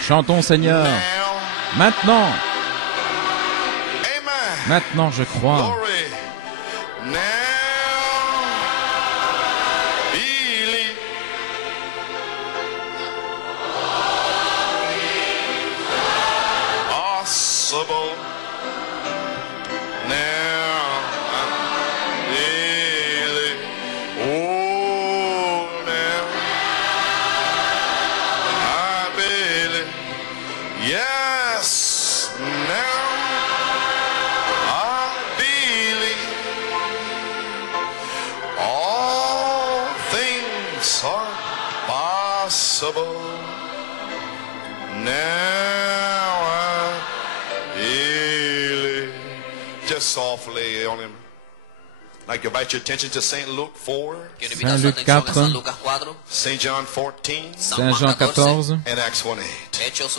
Chantons Seigneur. Maintenant. Maintenant je crois. Softly on him. Like to invite your attention to Saint Luke 4, Saint Luc 4, Saint John 14, Saint Jean 14 and Acts 1:8. et Actes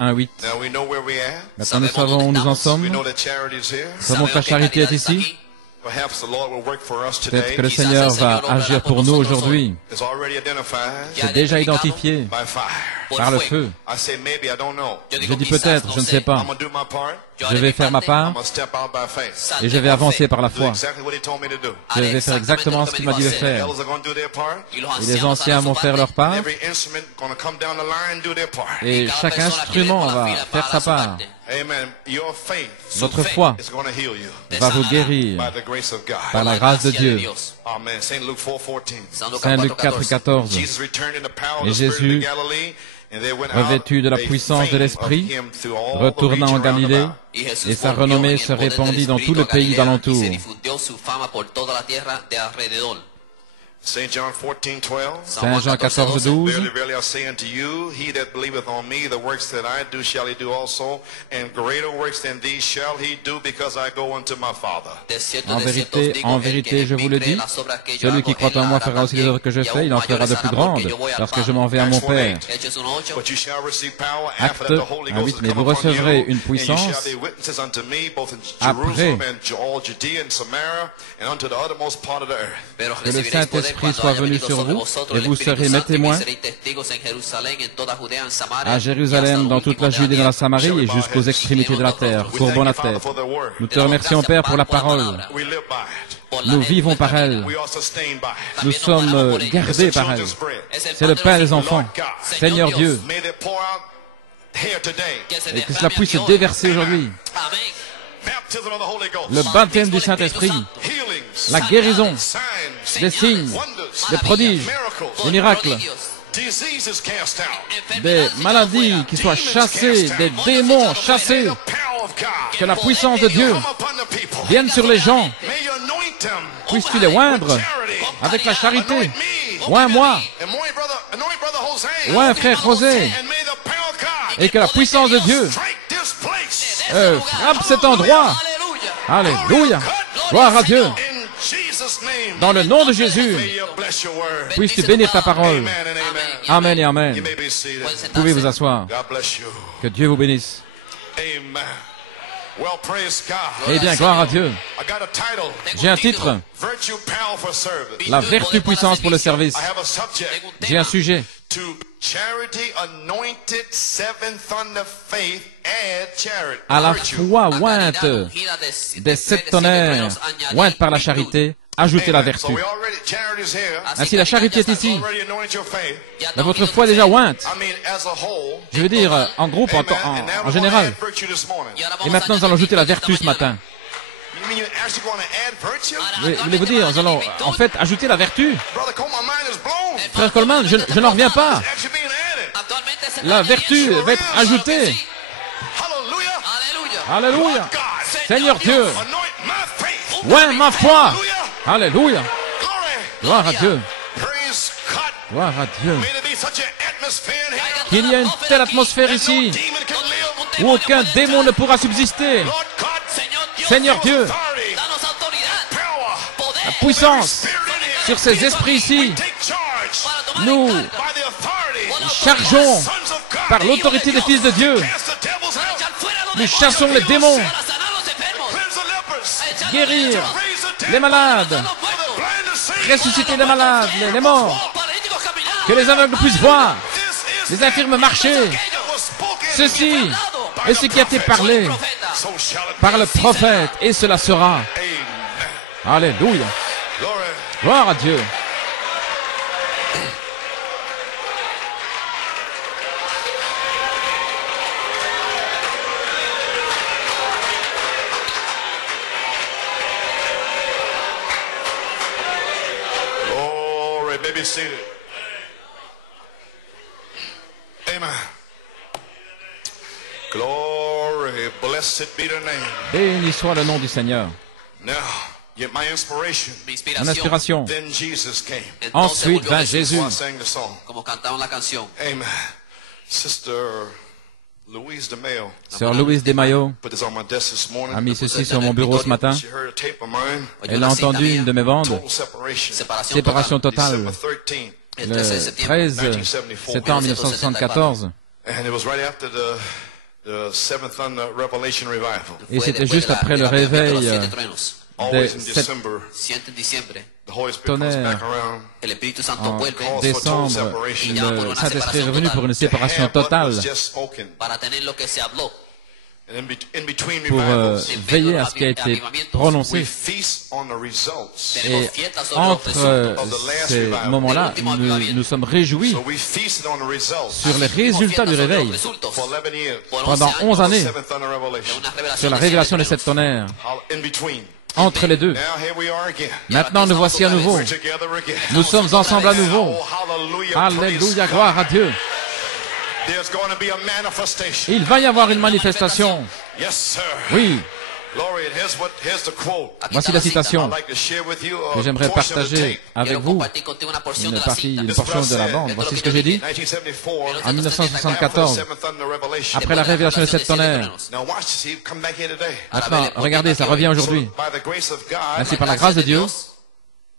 1:8. Now we know where we are. Maintenant nous savons où nous en We sommes. know that charity is here. Nous savons que la charité est ici. Perhaps the Lord will work for us Peut-être today. que le Seigneur va agir pour nous aujourd'hui. It's already identified C'est déjà identifié by fire. par le feu. I say maybe, I don't know. Je dis peut-être, je ne sais pas. I'm gonna do my part. Je vais faire ma part I'm gonna step out by faith. et je vais avancer par la Do foi. exactly what he told me to do. Je vais faire exactement ce qu'il m'a dit de The faire. elders are going to do their part. Et les anciens vont faire leur part. Every instrument going to come down the line, do their part. Et chaque instrument va faire sa part. Amen. Your faith Votre foi is going to heal you va vous guérir by the grace of God. par la grâce de Dieu. Amen. Saint Luke 4:14. Saint Luc 4:14. Jesus returned in the power of Et the Spirit Jésus, to Galilee, and they went out, revêtu de la a puissance de fame l'Esprit, of him through all the retourna en region round Galilée, about. et sa renommée se répandit dans tout le pays d'alentour. Saint John 14:12. Saint Jean 14:12. Verily, verily, I say unto you, he that believeth on me, the works that I do shall he do also, and greater works than these shall he do, because I go unto my Father. En vérité, je vous le dis, celui qui croit en moi fera aussi les œuvres que je fais, il en fera de plus grandes, parce que je m'en vais à mon Père. But you shall receive power Acte after that the Holy 1:8, Ghost mais come vous upon recevrez you, une and you puissance shall be witnesses unto me, both in après Jerusalem and all Judea and Samaria, and unto the uttermost part of the earth. que le Saint-Esprit soit venu sur vous, et vous serez mes témoins à Jérusalem, dans toute la Judée, dans la Samarie et jusqu'aux extrémités de la terre. Courbons la tête. Nous te remercions, Père, pour la parole. We live by it. Nous vivons par elle. We are sustained by it. Nous sommes gardés par elle. C'est le pain des enfants. Seigneur Dieu, May they pour out here today. et que cela puisse se déverser aujourd'hui. Baptism of the Holy Ghost. Le baptême du Saint-Esprit, Healings. la guérison, Signs. des signes, Wonders. des prodiges, des miracles, Diseases cast out. des maladies qui soient chassées, des démons chassés, The power of God. que la puissance de Dieu Come upon the people. vienne sur les gens. May you anoint them. Puisses-tu les oindre Charity. avec la charité. Anoint me. Oins-moi, Anoint brother Jose. oins frère José, And may the power of God et que la puissance de Dieu strike this place. frappe cet endroit. Alléluia. Gloire à Dieu. In Jesus' name. Dans le nom de Jésus, May you bless your word. puisses-tu bénir ta parole. Amen and amen. Amen et You Amen. may be seated. Pouvez vous asseoir. God bless you. Que Dieu vous bénisse. Amen. Well, praise God. Eh bien, gloire à Dieu. I got a title. J'ai un titre, Virtue, power for service. la vertu puissance pour le service. I have a subject. J'ai un sujet, To charity anointed seven thunder faith add charity. à la Virtue. foi ointe des sept tonnerres, ointe par la charité, ajoutez la Amen. So vertu. we already charity's here. Ainsi, la charité est ici. Already anointed your faith. Mais votre foi est déjà ointe. I mean, as a whole. Je veux dire, en groupe, Amen. And now en we're général. gonna add virtue this morning. Et maintenant, nous allons ajouter la vertu ce matin. You mean you're actually going to add virtue? Oui, voulez-vous dire, nous allons en fait ajouter la vertu. Brother Cole, my mind is blown. Frère Coleman, je n'en reviens pas. It's actually being added. La vertu va être ajoutée. Hallelujah. Alléluia. God. Seigneur Dieu, Anoint my faith. oins ma foi. Hallelujah. Alléluia. Glory. Gloire à Dieu. Praise God. Gloire à Dieu. May there be such an atmosphere in here. Qu'il y ait une telle atmosphère that ici no demon can live. où aucun démon ne pourra subsister. Lord God, Seigneur Dieu, authority, power, la puissance spirit in here. sur ces esprits ici, Take charge nous by the authority chargeons sons of God. par l'autorité des fils de Dieu. Cast the devils out. Nous chassons les démons, Cleanse the lepers. guérir Raise the dead. les malades, For the blind to see. ressusciter les malades, les morts, que les aveugles puissent voir. This is Les infirmes marchaient. Ceci est ce qui a été parlé par le prophète, et cela sera. Alléluia. Gloire à Dieu. Glory, baby, seated. Amen. Glory, blessed be the name. Béni soit le nom du Seigneur. Now, get my inspiration. Mon inspiration. Then Jesus came. Ensuite vint Jésus. So I sang the song. Como cantaban la canción. Amen. Sister Louise DeMayo Sœur Louise Desmaillots put this on my desk this morning. a mis ceci sur mon bureau ce matin. She heard a tape of mine. Elle a entendu une de mes bandes. Total separation. Séparation totale. December 13th. Le 13 septembre 1974. And it was right after the Seventh Thunder Revelation Revival. Et c'était juste après le réveil des Always in 7 December, Siente en diciembre, the Holy Spirit comes tonnerres. back around. el Espíritu Santo en vuelve décembre. Le Saint-Esprit est revenu pour une séparation To have what totale, was just spoken. para tener lo que se habló. And in between pour revivals, veiller à ce qui a été we prononcé. feast on the results. Et entre ces moments-là, nous sommes réjouis So we feasted on the results sur les résultats du réveil for 11 years. pendant 11 années, Seventh Thunder Revelation. sur la révélation des 7 tonnerres. In between. Entre les deux. Now here we are again. Maintenant, nous voici à nouveau. We're together again. Nous sommes ensemble à nouveau. Oh, hallelujah. Alléluia, gloire à Dieu. There's going to be a manifestation. Il va y avoir une manifestation. Yes, sir. Oui, Glory. Here's the quote. voici la I'd citation like to share with you que a j'aimerais portion of the partager tape. avec Quiero vous. compartir contigo una porción Une de la partie, cinta. une portion de la bande. Voici ce que j'ai dit. 1974. En 1974, Seventh Thunder Revelation. après la révélation des 7 tonnerres. Now watch this. He come back here today. Maintenant, regardez, ça revient aujourd'hui. By the grace of God, Ainsi, par la grâce de Dieu,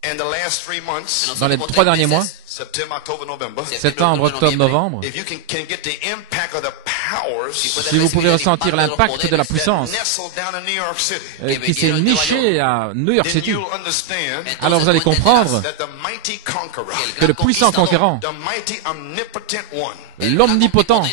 in the last 3 months, dans les 3 derniers mois, September, October, November, septembre, octobre, novembre, if you can get the impact of the powers si vous pouvez ressentir l'impact de la puissance nestled down in New York City, qui s'est nichée à New York then City, you'll understand alors vous allez comprendre that the mighty conqueror, que le puissant conquérant, the mighty omnipotent one, l'omnipotent,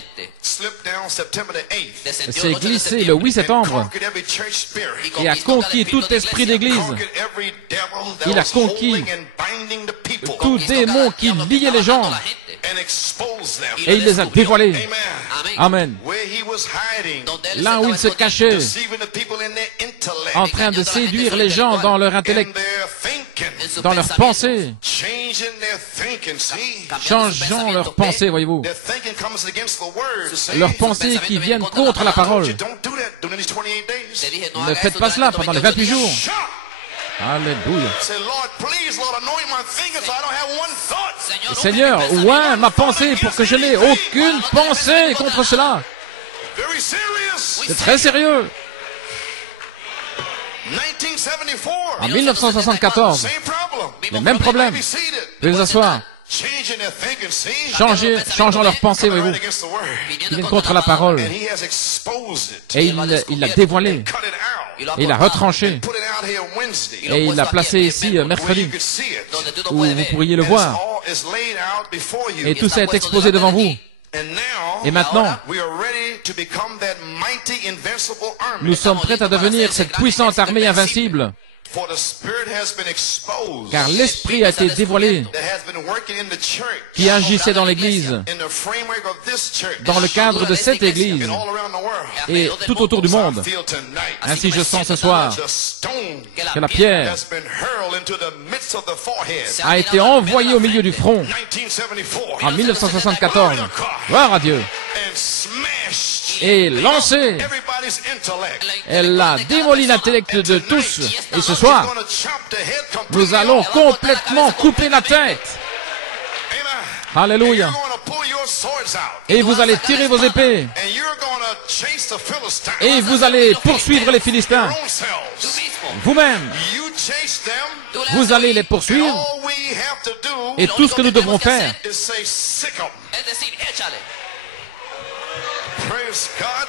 slipped down September the 8th s'est glissé le 8 and septembre conquered every church spirit. et a conquis tout esprit d'église, Conquered every devil that Il a was conquis holding and binding the people tout démon qui liait les gens, and exposed them. et il les a dévoilés. Amen. Amen. Where he was hiding, Là où il se cachait, deceiving the people in their intellect, en train de séduire les gens dans leur in intellect, their thinking, dans leurs pensées, changing their thinking. See, changeant leurs pensées, voyez-vous. their thinking comes against the word. See? Leurs pensées qui viennent contre la parole. You don't do that during these 28 days. Ne faites pas cela pendant les 28 jours. Shut. Alléluia. Say, Lord, please, Lord, anoint my thinking so I don't have one thought. Seigneur, oint ma pensée pour que je n'ai aucune pensée contre cela. Very serious. C'est très sérieux. 1974. En 1974, Same problem. les mêmes problèmes. Be seated. Veuillez vous asseoir. Changing their thinking, see? Changeant leurs pensées, Right voyez-vous, against the word. qui viennent contre la parole. And he has exposed it. Et il l'a dévoilé, Cut it out. et il l'a retranché, Put it out here Wednesday. et il l'a placé ici Where you mercredi, could see it. où vous pourriez le And voir. it's laid out before you. Et tout ça est exposé devant vous. And now, Et maintenant, we are ready to become that mighty, invincible army. nous sommes prêts à devenir cette puissante armée invincible, For the Spirit has been exposed. car l'Esprit a été dévoilé, That has been working in the church. qui agissait dans l'Église, In the framework of this church. dans le cadre de cette Église, And all around the world. et tout autour du monde. I feel tonight Ainsi je sens ce soir the stone que la pierre has been hurled into the midst of the forehead. a été envoyée au milieu du front 1974. en 1974. Gloire à Dieu. And smashed Et lancée. everybody's intellect. Elle a démoli l'intellect de tous. Et ce soir, Gonna chop the head completely nous allons off. complètement couper la tête. Amen. Alléluia. You're gonna pull your swords out. Et vous allez tirer vos épées. And you're gonna chase the Philistines. Et vous allez poursuivre les Philistins. Your own selves. Vous-même, You chase them. vous allez les poursuivre. All we have to do Et tout ce que nous devrons faire, is say, sick 'em. Es decir, échale. Praise God.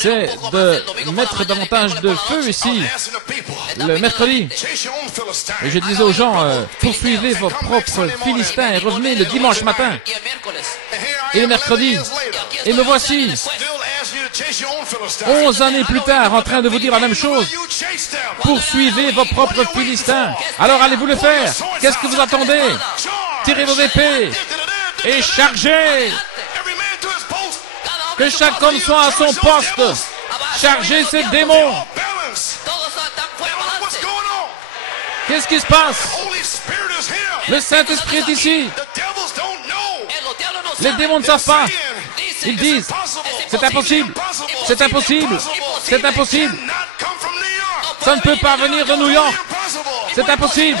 c'est de mettre davantage de feu ici, le mercredi. Et je disais aux gens, poursuivez vos propres Philistins et revenez le dimanche matin. Et le mercredi. Et me voici, 11 années plus tard, en train de vous dire la même chose. Poursuivez vos propres Philistins. Alors allez-vous le faire? Qu'est-ce que vous attendez? Tirez vos épées et chargez. Que chaque homme soit à son poste. Chargez ces démons. Qu'est-ce qui se passe? Le Saint-Esprit est ici. Les démons ne savent pas. Ils disent, c'est impossible, c'est impossible, c'est impossible. Ça ne peut pas venir de New York. C'est impossible.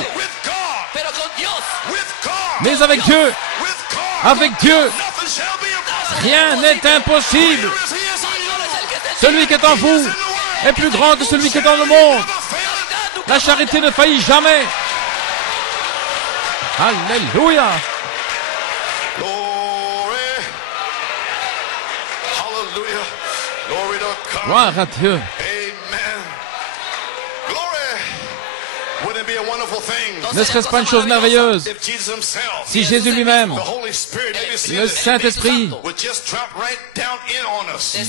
Mais avec Dieu, rien n'est impossible. Celui qui est en vous est plus grand que celui qui est dans le monde. La charité ne faillit jamais. Alléluia. Gloire à Dieu. Ne serait-ce pas une chose merveilleuse si Jésus lui-même, le Saint-Esprit,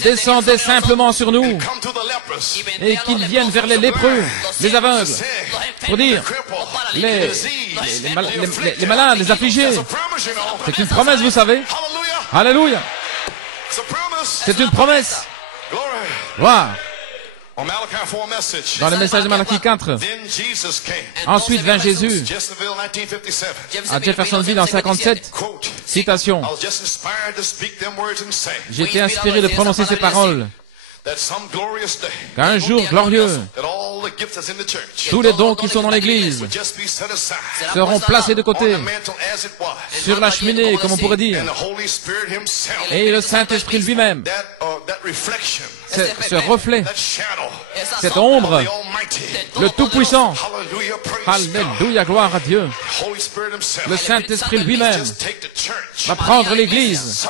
descendait simplement sur nous et qu'il vienne vers les lépreux, les aveugles, pour dire les malades, les affligés. C'est une promesse, vous savez. Alléluia. C'est une promesse. Wow. Dans le message de Malachie 4, ensuite vint Jésus à Jeffersonville en 57. Citation. J'ai été inspiré de prononcer ces paroles. Qu'un jour glorieux, tous les dons qui sont dans l'Église seront placés de côté, sur la cheminée, comme on pourrait dire. Et le Saint-Esprit lui-même, ce reflet, cette ombre, le Tout-Puissant, alléluia, gloire à Dieu, le Saint-Esprit lui-même va prendre l'Église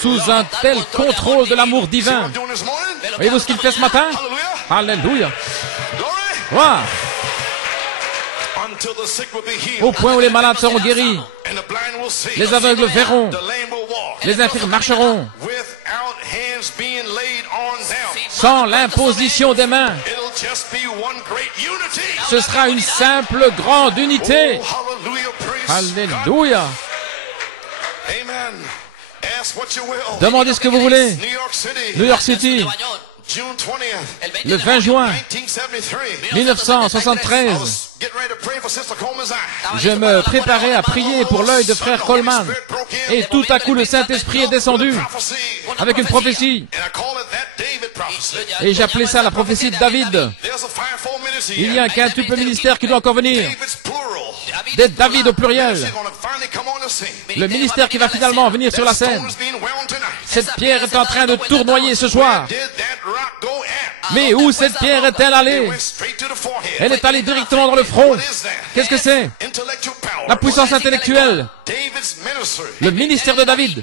sous un tel contrôle de l'amour divin. Voyez-vous ce qu'il fait ce matin? Alléluia. Wow. Au point où les malades seront guéris, les aveugles verront, les infirmes marcheront, sans l'imposition des mains. Ce sera une simple grande unité. Alléluia. Demandez ce que vous voulez. New York City, le 20 juin 1973, je me préparais à prier pour l'œil de frère Coleman. Et tout à coup, le Saint-Esprit est descendu avec une prophétie. Et j'appelais ça la prophétie de David. Il y a un quintuple ministère qui doit encore venir. Des David au pluriel. Le ministère qui va finalement venir sur la scène. Cette pierre est en train de tournoyer ce soir. Mais où cette pierre est-elle allée? Elle est allée directement dans le front. Qu'est-ce que c'est? La puissance intellectuelle. Le ministère de David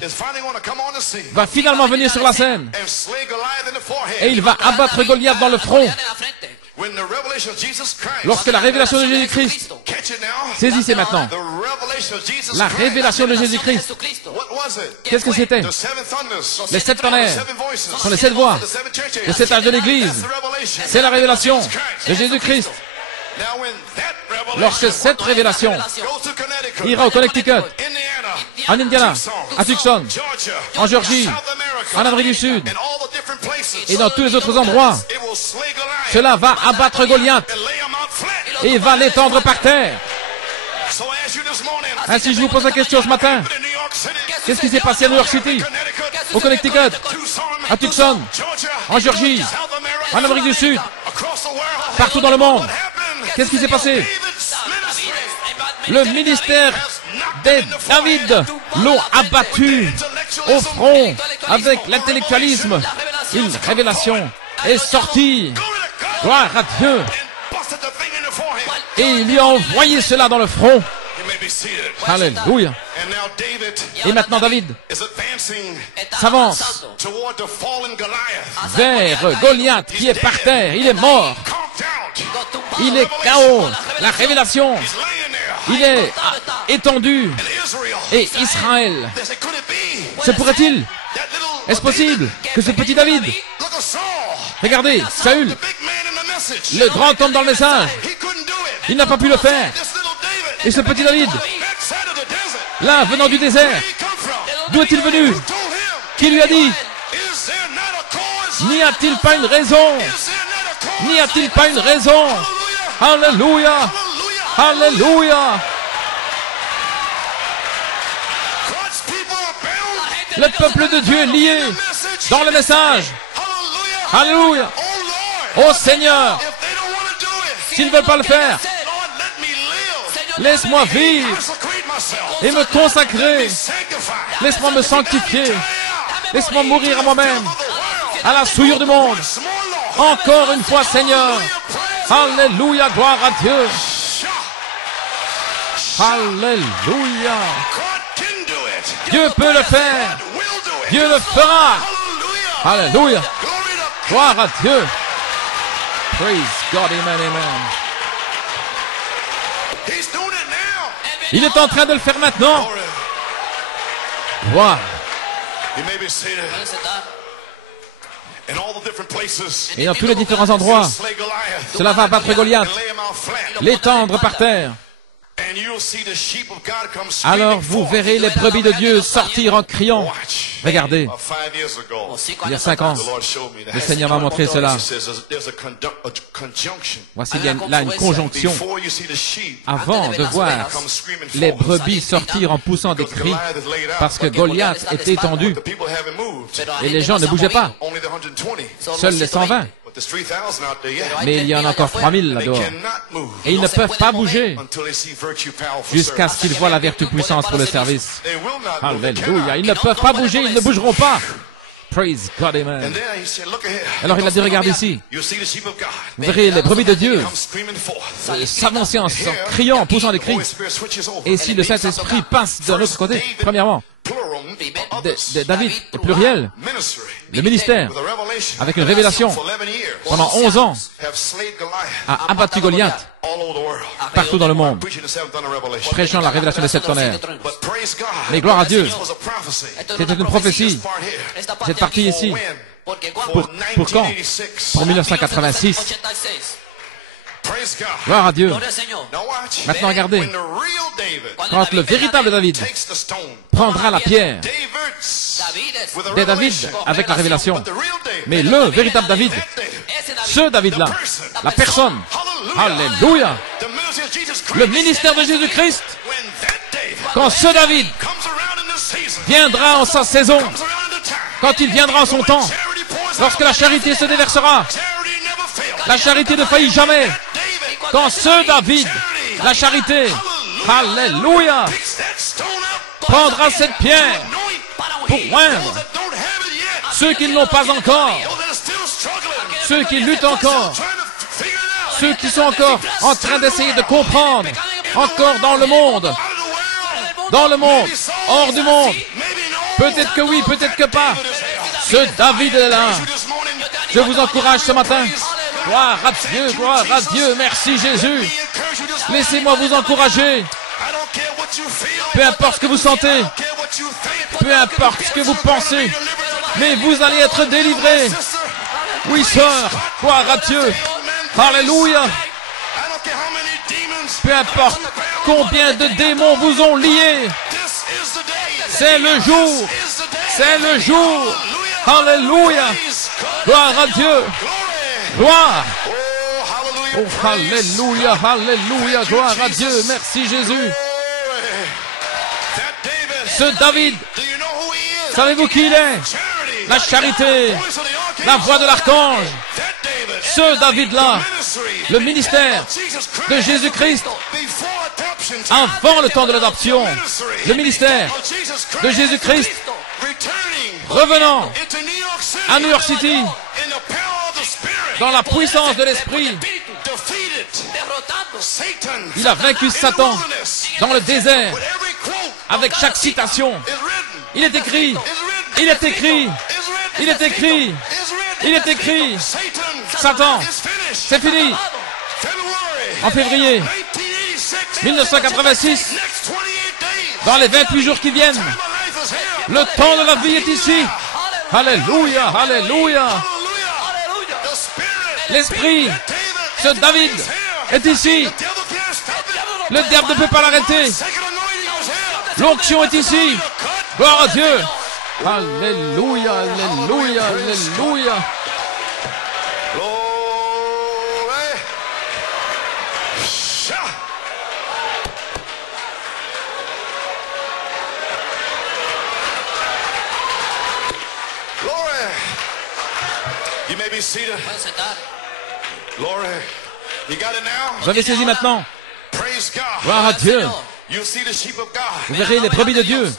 va finalement venir sur la scène. Et il va abattre Goliath dans le front. Lorsque la révélation de Jésus-Christ, saisissez maintenant, la révélation de Jésus-Christ, qu'est-ce que c'était? Les 7 tonnerres sont les 7 voix, les 7 âges de l'Église, c'est la révélation de Jésus-Christ. Lorsque cette révélation ira au Connecticut, en Indiana, à Tucson, en Géorgie, en Amérique du Sud, et dans tous les autres endroits, cela va abattre Goliath et va l'étendre par terre. Ainsi, je vous pose la question ce matin. Qu'est-ce qui s'est passé à New York City, au Connecticut, à Tucson, en Géorgie, en Amérique du Sud, partout dans le monde? Qu'est-ce qui s'est passé? Le ministère des David l'ont abattu au front avec l'intellectualisme. Une révélation est sortie. Gloire à Dieu. Et il lui a envoyé cela dans le front. Alléluia. Et maintenant David s'avance vers Goliath qui est par terre. Il est mort. Il est KO. La révélation. Il est étendu. Et Israël. Se pourrait-il? Est-ce possible que ce petit David... Regardez, Saül, le grand homme dans le message, il n'a pas pu le faire. Et ce petit David, là, venant du désert, d'où est-il venu? Qui lui a dit? N'y a-t-il pas une raison? N'y a-t-il pas une raison? Alléluia! Alléluia! Le peuple de Dieu est lié dans le message. Alléluia! Oh Seigneur, s'ils ne veulent pas le faire, laisse-moi vivre et me consacrer. Laisse-moi me sanctifier. Laisse-moi mourir à moi-même, à la souillure du monde. Encore une fois, Seigneur. Alléluia, gloire à Dieu. Alléluia. Dieu peut le faire. Dieu le fera. Alléluia. Gloire à Dieu. Praise God, amen, amen. Il est en train de le faire maintenant. Gloire. Et dans tous les différents endroits, cela va abattre Goliath, l'étendre par terre. Alors vous verrez les brebis de Dieu sortir en criant. Regardez, il y a 5 ans, le Seigneur m'a montré cela. Voici, il y a là une conjonction. Avant de voir les brebis sortir en poussant des cris, parce que Goliath était étendu, et les gens ne bougeaient pas. Seuls les 120. Mais il y en a encore 3000 là-dehors. Et ils ne peuvent pas bouger jusqu'à ce qu'ils voient la vertu puissance pour le service. Alléluia. Ils ne peuvent pas bouger, ils ne bougeront pas. Praise God, amen. Alors il a dit, regarde ici. Vous verrez les brebis de Dieu s'avancer en criant, en poussant des cris. Et si le Saint-Esprit passe de l'autre côté, premièrement, David, pluriel, le ministère, avec une révélation, pendant 11 ans, a abattu Goliath partout dans le monde, prêchant la révélation des 7 tonnerres. Mais gloire à Dieu, c'était une prophétie. Cette partie ici, pour quand? Pour 1986. Gloire à Dieu. Maintenant, regardez. Quand le véritable David prendra la pierre des David avec la révélation. Mais le véritable David, ce David-là, la personne, alléluia, le ministère de Jésus-Christ, quand ce David viendra en sa saison, quand il viendra en son temps, lorsque la charité se déversera, la charité ne faillit jamais. Quand ce David, la charité, alléluia, prendra cette pierre pour oindre ceux qui ne l'ont pas encore, ceux qui luttent encore, ceux qui sont encore en train d'essayer de comprendre, encore dans le monde, hors du monde. Peut-être que oui, peut-être que pas. Ce David est là. Je vous encourage ce matin. Gloire à Dieu, merci Jésus. Laissez-moi vous encourager. Peu importe ce que vous sentez, peu importe ce que vous pensez, mais vous allez être délivrés. Oui, sœur, gloire à Dieu. Alléluia. Peu importe combien de démons vous ont liés, c'est le jour. C'est le jour. Alléluia. Gloire à Dieu. Gloire. Oh, alléluia, alléluia, gloire à Dieu. Merci Jésus. Ce David, savez-vous qui il est? La charité, la voix de l'archange. Ce David-là, le ministère de Jésus-Christ, avant le temps de l'adoption, le ministère de Jésus-Christ, revenant à New York City, dans la puissance de l'Esprit, il a vaincu Satan dans le désert, avec chaque citation. Il est écrit, il est écrit, il est écrit, il est écrit. Satan, c'est fini. En février 1986, dans les 28 jours qui viennent, le temps de la vie est ici. Alléluia, alléluia. L'esprit, ce David, est ici. Le diable ne peut pas l'arrêter. L'onction est ici. Gloire à Dieu. Alléluia, alléluia, alléluia. Vous avez saisi maintenant. Gloire à Dieu. Vous verrez les brebis de Dieu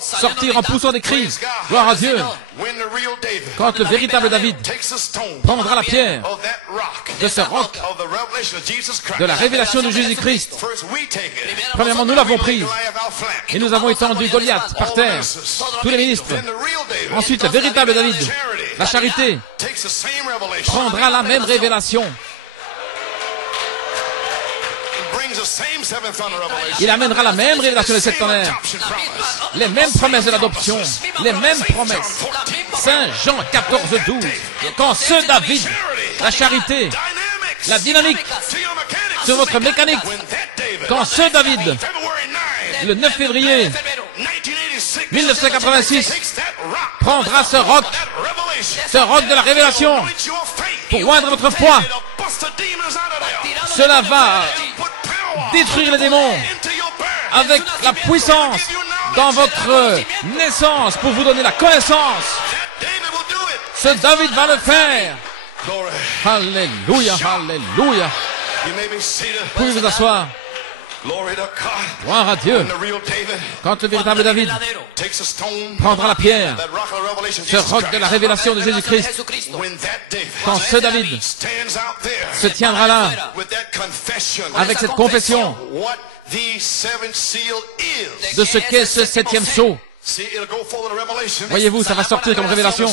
sortir en poussant des cris. Gloire à Dieu. Quand le véritable David prendra la pierre de ce roc de la révélation de Jésus-Christ. Premièrement, nous l'avons prise et nous avons étendu Goliath par terre, tous les ministres. Ensuite, le véritable David, la charité, prendra la même révélation. Il amènera la même révélation des sept tonnerres, les mêmes promesses de l'adoption, les mêmes promesses. Saint Jean 14:12. Quand ce David, la charité, la dynamique sur votre mécanique, quand ce David, le 9 février 1986, prendra ce roc de la révélation pour oindre votre foi, cela va détruire les démons avec la puissance dans votre naissance pour vous donner la connaissance. Ce David va le faire. Alléluia, alléluia. Vous pouvez vous asseoir. Gloire à Dieu. Quand le véritable David prendra la pierre, ce roc de la révélation de Jésus-Christ, quand ce David se tiendra là avec cette confession de ce qu'est ce septième sceau, voyez-vous, ça va sortir comme révélation,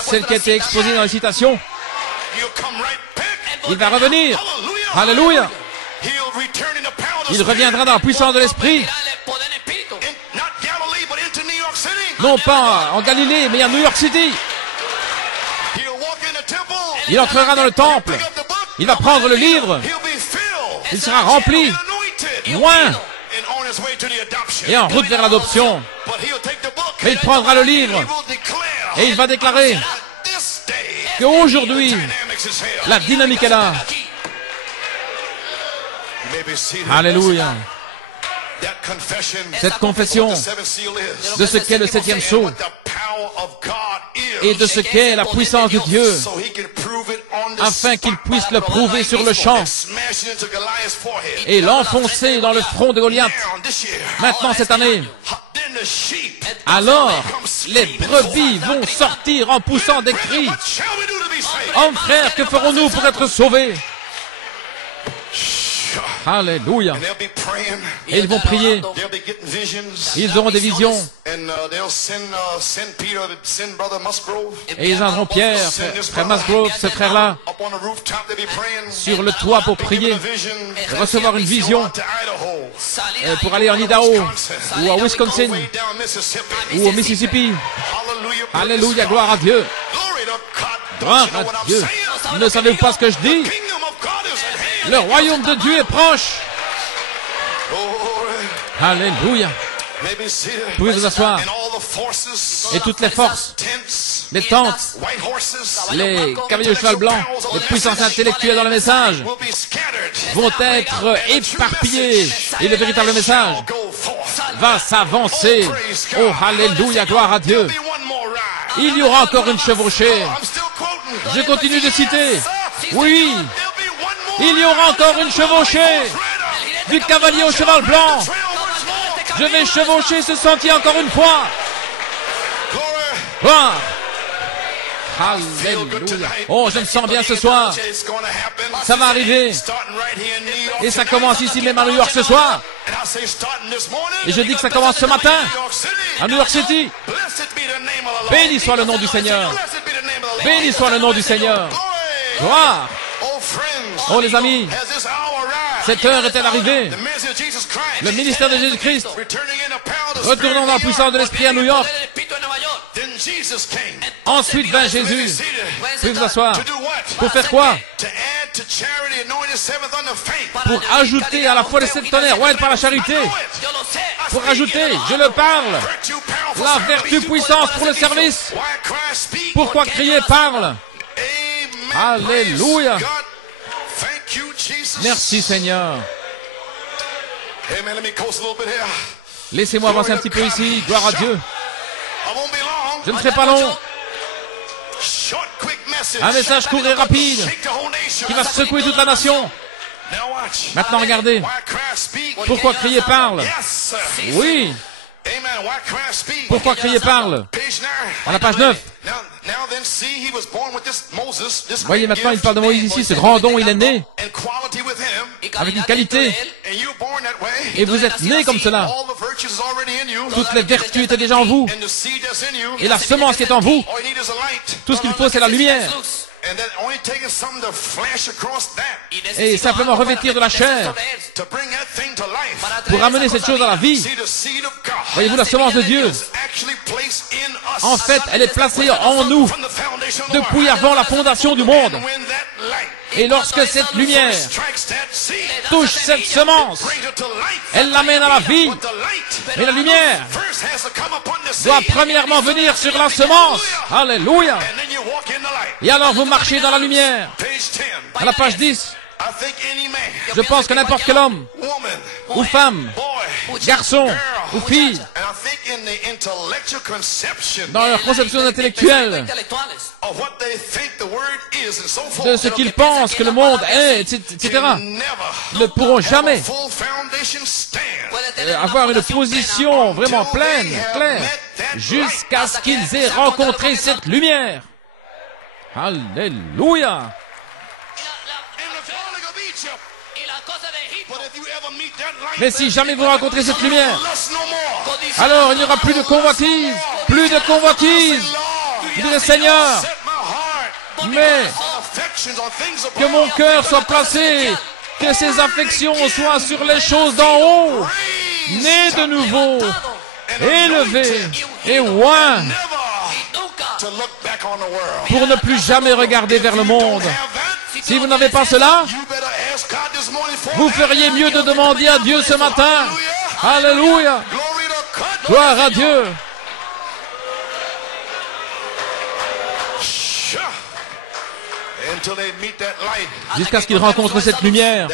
celle qui a été exposée dans les citations. Il va revenir. Alléluia. Il reviendra dans la puissance de l'Esprit, non pas en Galilée, mais à New York City. Il entrera dans le temple, il va prendre le livre, il sera rempli, loin, et en route vers l'adoption. Mais il prendra le livre, et il va déclarer qu'aujourd'hui, la dynamique est là. Alléluia. Cette confession de ce qu'est le septième sceau et de ce qu'est la puissance de Dieu, afin qu'il puisse le prouver sur le champ et l'enfoncer dans le front de Goliath. Maintenant, cette année, alors les brebis vont sortir en poussant des cris. Hommes, frères, que ferons-nous pour être sauvés? Alléluia. Et ils vont prier. Ils auront des visions. Et ils enverront Pierre, frère Musgrove, ce frère-là, sur le toit pour prier, recevoir une vision pour aller en Idaho, ou à Wisconsin, ou au Mississippi. Alléluia, gloire à Dieu. Gloire à Dieu. Ne savez-vous pas ce que je dis? Le royaume de Dieu est proche. Alléluia. Vous pouvez vous asseoir. Et toutes les forces, les tentes, les cavaliers de cheval blanc, les puissances intellectuelles dans le message vont être éparpillées. Et le véritable message va s'avancer. Oh, alléluia, gloire à Dieu. Il y aura encore une chevauchée. Je continue de citer. Oui. Il y aura encore une chevauchée du cavalier au cheval blanc. Je vais chevaucher ce sentier encore une fois. Gloire. Alléluia. Oh, je me sens bien ce soir. Ça va arriver. Et ça commence ici même à New York ce soir. Et je dis que ça commence ce matin à New York City. Béni soit le nom du Seigneur. Béni soit le nom du Seigneur. Gloire. Oh les amis, cette heure est-elle arrivée? Le ministère de Jésus-Christ retournant dans la puissance de l'Esprit à New York. Ensuite vint Jésus. Puis vous asseoir. Pour faire quoi? Pour ajouter à la foi de cette tonnerre, ouais, par la charité. Pour ajouter, je le parle, la vertu puissance pour le service. Pourquoi crier parle? Alléluia. Merci Seigneur. Laissez-moi avancer un petit peu ici. Gloire à Dieu. Je ne serai pas long. Un message court et rapide qui va secouer toute la nation. Maintenant regardez. Pourquoi crier parle? Oui. Pourquoi crier parle? À la page 9. Voyez maintenant, il parle de Moïse ici, ce grand don, il est né avec une qualité. Et vous êtes né comme cela. Toutes les vertus étaient déjà en vous. Et la semence qui est en vous, tout ce qu'il faut, c'est la lumière. Et simplement revêtir de la chair pour amener cette chose à la vie. Voyez-vous, la semence de Dieu, en fait, elle est placée en nous depuis avant la fondation du monde. Et lorsque cette lumière touche cette semence, elle l'amène à la vie. Mais la lumière doit premièrement venir sur la semence. Alléluia. Et alors vous marchez dans la lumière. À la page 10. Je pense que n'importe quel homme, ou femme, garçon, ou fille, dans leur conception intellectuelle, de ce qu'ils pensent que le monde est, etc., ne pourront jamais avoir une position vraiment pleine, claire, jusqu'à ce qu'ils aient rencontré cette lumière. Alléluia. Mais si jamais vous rencontrez cette lumière, alors il n'y aura plus de convoitise, plus de convoitise. Vous direz, Seigneur, mais que mon cœur soit placé, que ses affections soient sur les choses d'en haut, né de nouveau, élevé et oint, pour ne plus jamais regarder vers le monde. Si vous n'avez pas cela, vous feriez mieux de demander à Dieu ce matin. Alléluia. Gloire à Dieu. Jusqu'à ce qu'ils rencontrent cette lumière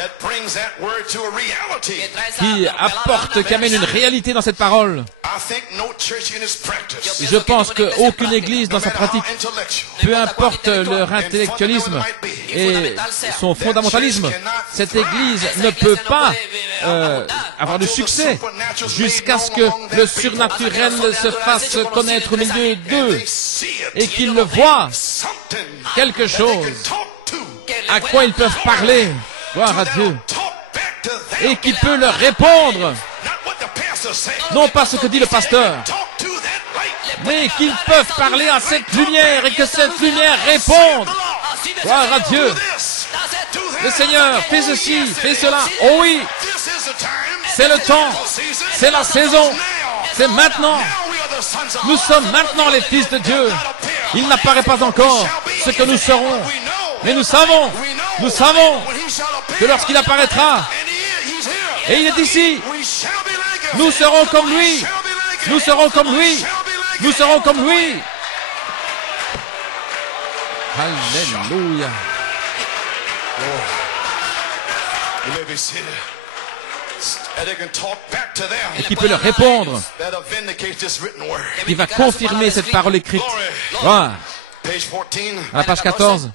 qui apporte, qui amène une réalité dans cette parole. Je pense qu'aucune église dans sa pratique, peu importe leur intellectualisme et son fondamentalisme, cette église ne peut pas avoir de succès jusqu'à ce que le surnaturel se fasse connaître au milieu d'eux et qu'ils le voient, quelque chose à quoi ils peuvent parler, gloire à Dieu, et qui peut leur répondre, non pas ce que dit le pasteur, mais qu'ils peuvent parler à cette lumière et que cette lumière réponde, gloire à Dieu. Le Seigneur fait ceci, fait cela, oh oui, c'est le temps, c'est la saison, c'est maintenant. Nous sommes maintenant les fils de Dieu. Il n'apparaît pas encore ce que nous serons. Mais nous savons que lorsqu'il apparaîtra, et il est ici, nous serons comme lui, nous serons comme lui, nous serons comme lui. Alléluia. Et qui peut leur répondre, qui va confirmer cette parole écrite. Voilà. À la page 14.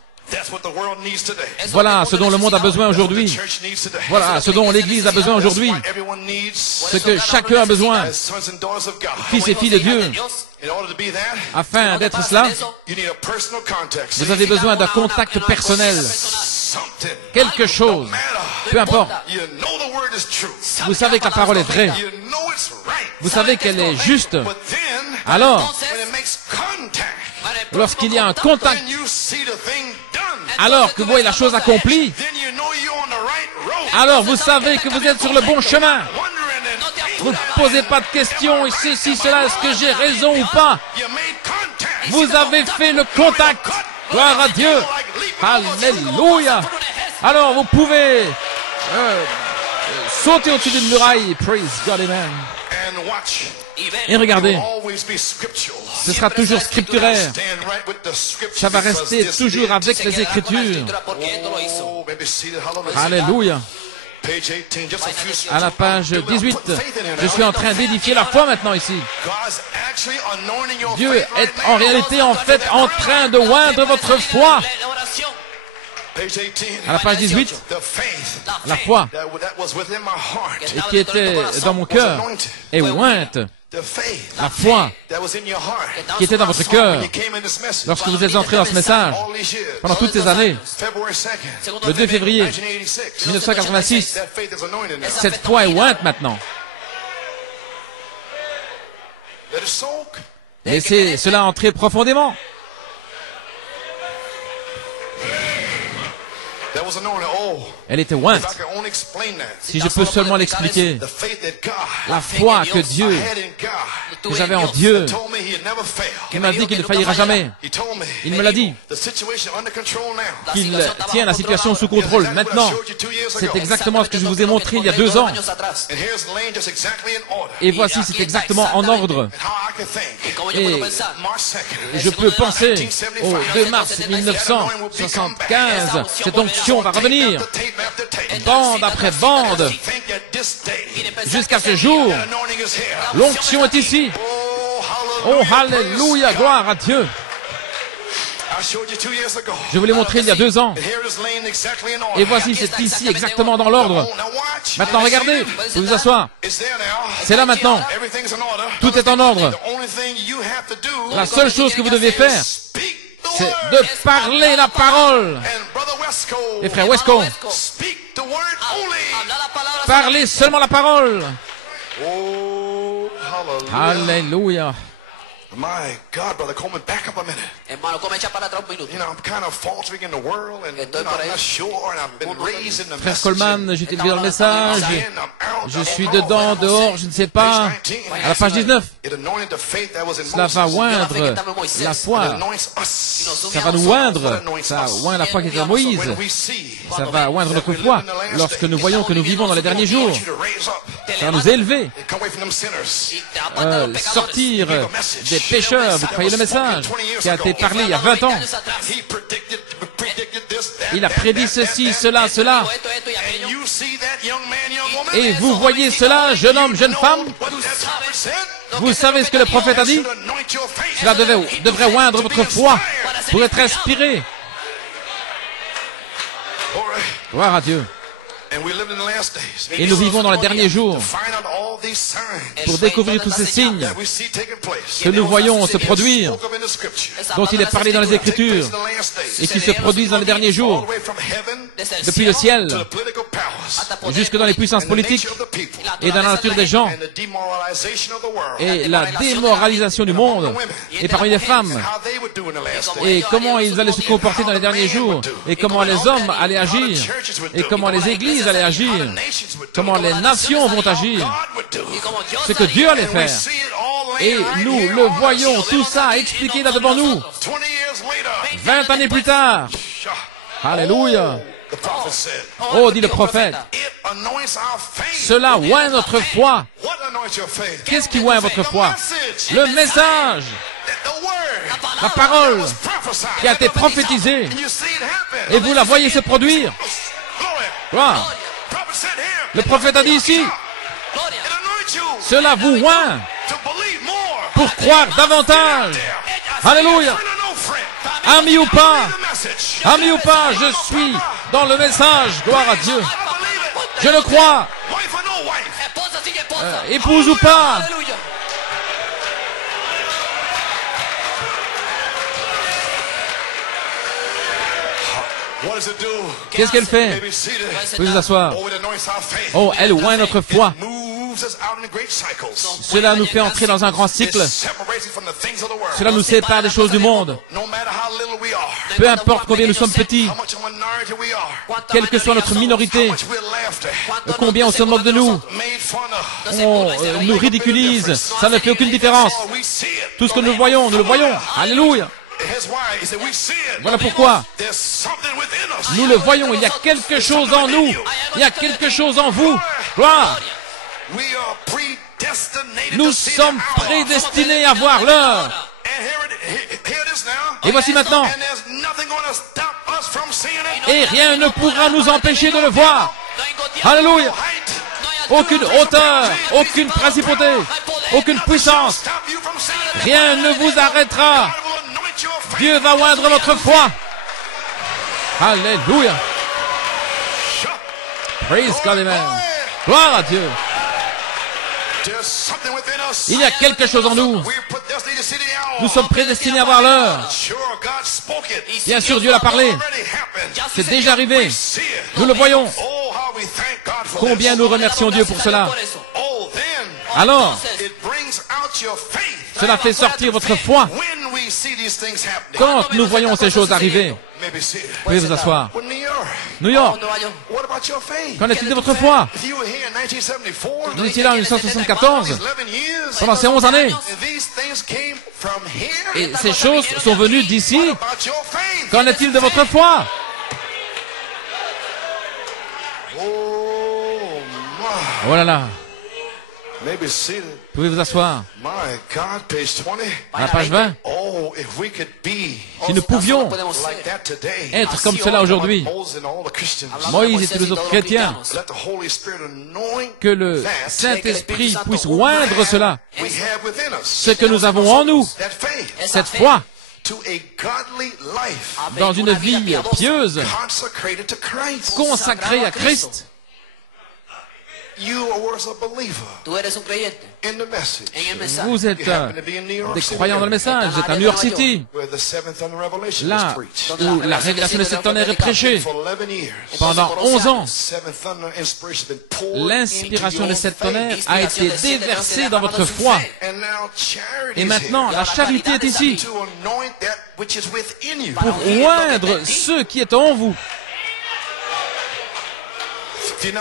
Voilà ce dont le monde a besoin aujourd'hui. Voilà ce dont l'Église a besoin aujourd'hui. Ce que chacun a besoin, fils et filles de Dieu. Afin d'être cela, vous avez besoin d'un contact personnel. Quelque chose, peu importe. Vous savez que la parole est vraie. Vous savez qu'elle est juste. Alors, lorsqu'il y a un contact, alors que vous voyez la chose accomplie, alors vous savez que vous êtes sur le bon chemin. Vous ne posez pas de questions, ceci, cela, est-ce que j'ai raison ou pas? Vous avez fait le contact. Gloire à Dieu. Alléluia. Alors vous pouvez sauter au-dessus d'une muraille. Praise God, amen. Et regardez, ce sera toujours scripturaire. Ça va rester toujours avec les Écritures. Alléluia. À la page 18, je suis en train d'édifier la foi maintenant ici. Dieu est en réalité en fait en train de oindre votre foi. À la page 18, la foi et qui était dans mon cœur est ointe. La foi qui était dans votre cœur lorsque vous êtes entré dans ce message pendant toutes ces années. Le 2 février 1986, cette foi est ointe maintenant. Laissez cela entrer profondément. Elle était ointe. Si je peux seulement l'expliquer, la foi que Dieu, que j'avais en Dieu, il m'a dit qu'il ne faillira jamais. Il me l'a dit, qu'il tient la situation sous contrôle. Maintenant, c'est exactement ce que je vous ai montré il y a 2 ans. Et voici, c'est exactement en ordre. Et je peux penser au 2 mars 1975, cette onction va revenir, bande après bande, jusqu'à ce jour. L'onction est ici. Oh, alléluia, gloire à Dieu. Je vous l'ai montré il y a 2 ans. Et voici, c'est ici exactement dans l'ordre. Maintenant, regardez, vous vous asseoir. C'est là maintenant. Tout est en ordre. La seule chose que vous devez faire, c'est de parler la parole. Et frère Wesco, parlez seulement la parole. Alléluia. My God, Brother Coleman, back up a minute. Hermano, come echa para atrás un minuto. You know, I'm kind of faltering in the world, and I'm not sure, and I've been raised in the Frère Coleman, j'ai été élevé dans le message. Je suis dedans, dehors, je ne sais pas. À la page 19, cela va oindre la foi. Ça va nous oindre. Ça oint la foi qui était en Moïse. Ça va oindre notre foi. Lorsque nous voyons que nous vivons dans les derniers jours, ça va nous élever. Sortir des pécheurs, vous croyez le message qui a été parlé il y a 20 ans. Il a prédit ceci, cela, cela. Et vous voyez cela, jeune homme, jeune femme? Vous savez ce que le prophète a dit? Cela devrait oindre votre foi pour être inspiré. Gloire à Dieu. Et nous vivons dans les derniers jours pour découvrir tous ces signes que nous voyons se produire, dont il est parlé dans les Écritures, et qui se produisent dans les derniers jours, depuis le ciel jusque dans les puissances politiques et dans la nature des gens, et la démoralisation du monde, et parmi les femmes, et comment ils allaient se comporter dans les derniers jours, et comment les hommes allaient agir, et comment les églises allaient agir, comment les nations vont agir, ce que Dieu allait faire. Et nous le voyons, tout ça expliqué là devant nous, 20 années plus tard. Alléluia. Oh, dit le prophète, cela oint notre foi. Qu'est-ce qui oint votre foi? Le message, la parole qui a été prophétisée. Et vous la voyez se produire. Gloire. Le prophète a dit ici, cela vous oint pour croire davantage. Alléluia. Ami ou pas, Ami ou pas, je suis dans le message. Gloire à Dieu. Je le crois. Épouse ou pas. Qu'est-ce qu'elle fait? Vous pouvez vous asseoir. Oh, elle oint notre foi. Cela nous fait entrer dans un grand cycle. Cela nous sépare des choses du monde. Peu importe combien nous sommes petits, quelle que soit notre minorité, combien on se moque de nous, on nous ridiculise, ça ne fait aucune différence. Tout ce que nous voyons, nous le voyons. Alléluia. Voilà pourquoi nous le voyons, il y a quelque chose en nous, il y a quelque chose en vous. Gloire. Nous sommes prédestinés à voir l'heure. Et voici maintenant. Et rien ne pourra nous empêcher de le voir. Alléluia. Aucune hauteur, aucune principauté, aucune puissance. Rien ne vous arrêtera. Dieu va oindre notre foi. Alléluia. Praise God, amen. Gloire à Dieu. Il y a quelque chose en nous. Nous sommes prédestinés à voir l'heure. Bien sûr, Dieu l'a parlé. C'est déjà arrivé. Nous le voyons. Combien nous remercions Dieu pour cela. Alors, cela fait sortir votre foi. Quand nous voyons ces choses arriver, vous pouvez vous asseoir. New York, qu'en est-il de votre foi? Vous étiez là en 1974, pendant ces 11 années. Et ces choses sont venues d'ici. Qu'en est-il de votre foi? Oh là là. Vous pouvez vous asseoir. À la page 20. Si nous pouvions être comme cela aujourd'hui, Moïse et tous les autres chrétiens, que le Saint-Esprit puisse oindre cela, ce que nous avons en nous, cette foi, dans une vie pieuse, consacrée à Christ. Vous êtes des croyants dans le message. Vous êtes à New York City, là où la révélation des sept tonnerres est prêchée. Pendant 11 ans, l'inspiration des sept tonnerres a été déversée dans votre foi. Et maintenant, la charité est ici pour oindre ce qui est en vous. Si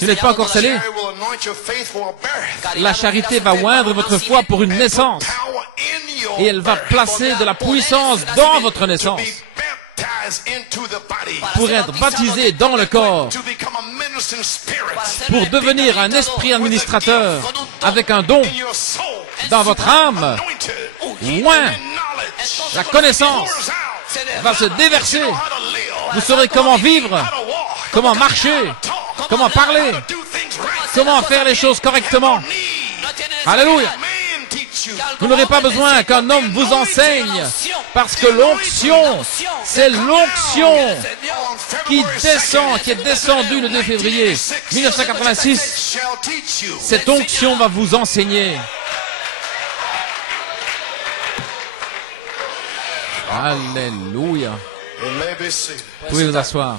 vous n'êtes pas encore scellé, la charité va oindre votre foi pour une naissance. Et elle va placer de la puissance dans votre naissance. Pour être baptisé dans le corps. Pour devenir un esprit administrateur avec un don dans votre âme. Loin, la connaissance va se déverser. Vous saurez comment vivre. Comment marcher, comment parler, comment faire les choses correctement. Alléluia. Vous n'aurez pas besoin qu'un homme vous enseigne, parce que l'onction, c'est l'onction qui descend, qui est descendue le 2 février 1986. Cette onction va vous enseigner. Alléluia. Vous pouvez vous asseoir.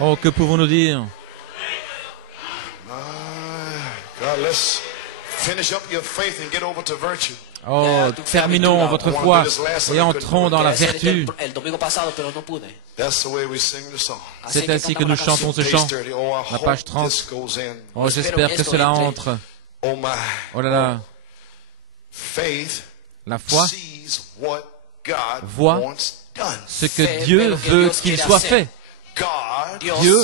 Oh, que pouvons-nous dire? Oh, terminons votre foi et entrons dans la vertu. C'est ainsi que nous chantons ce chant. La page 30. Oh, j'espère que cela entre. Oh là là. La foi voit ce que Dieu veut qu'il soit fait. Dieu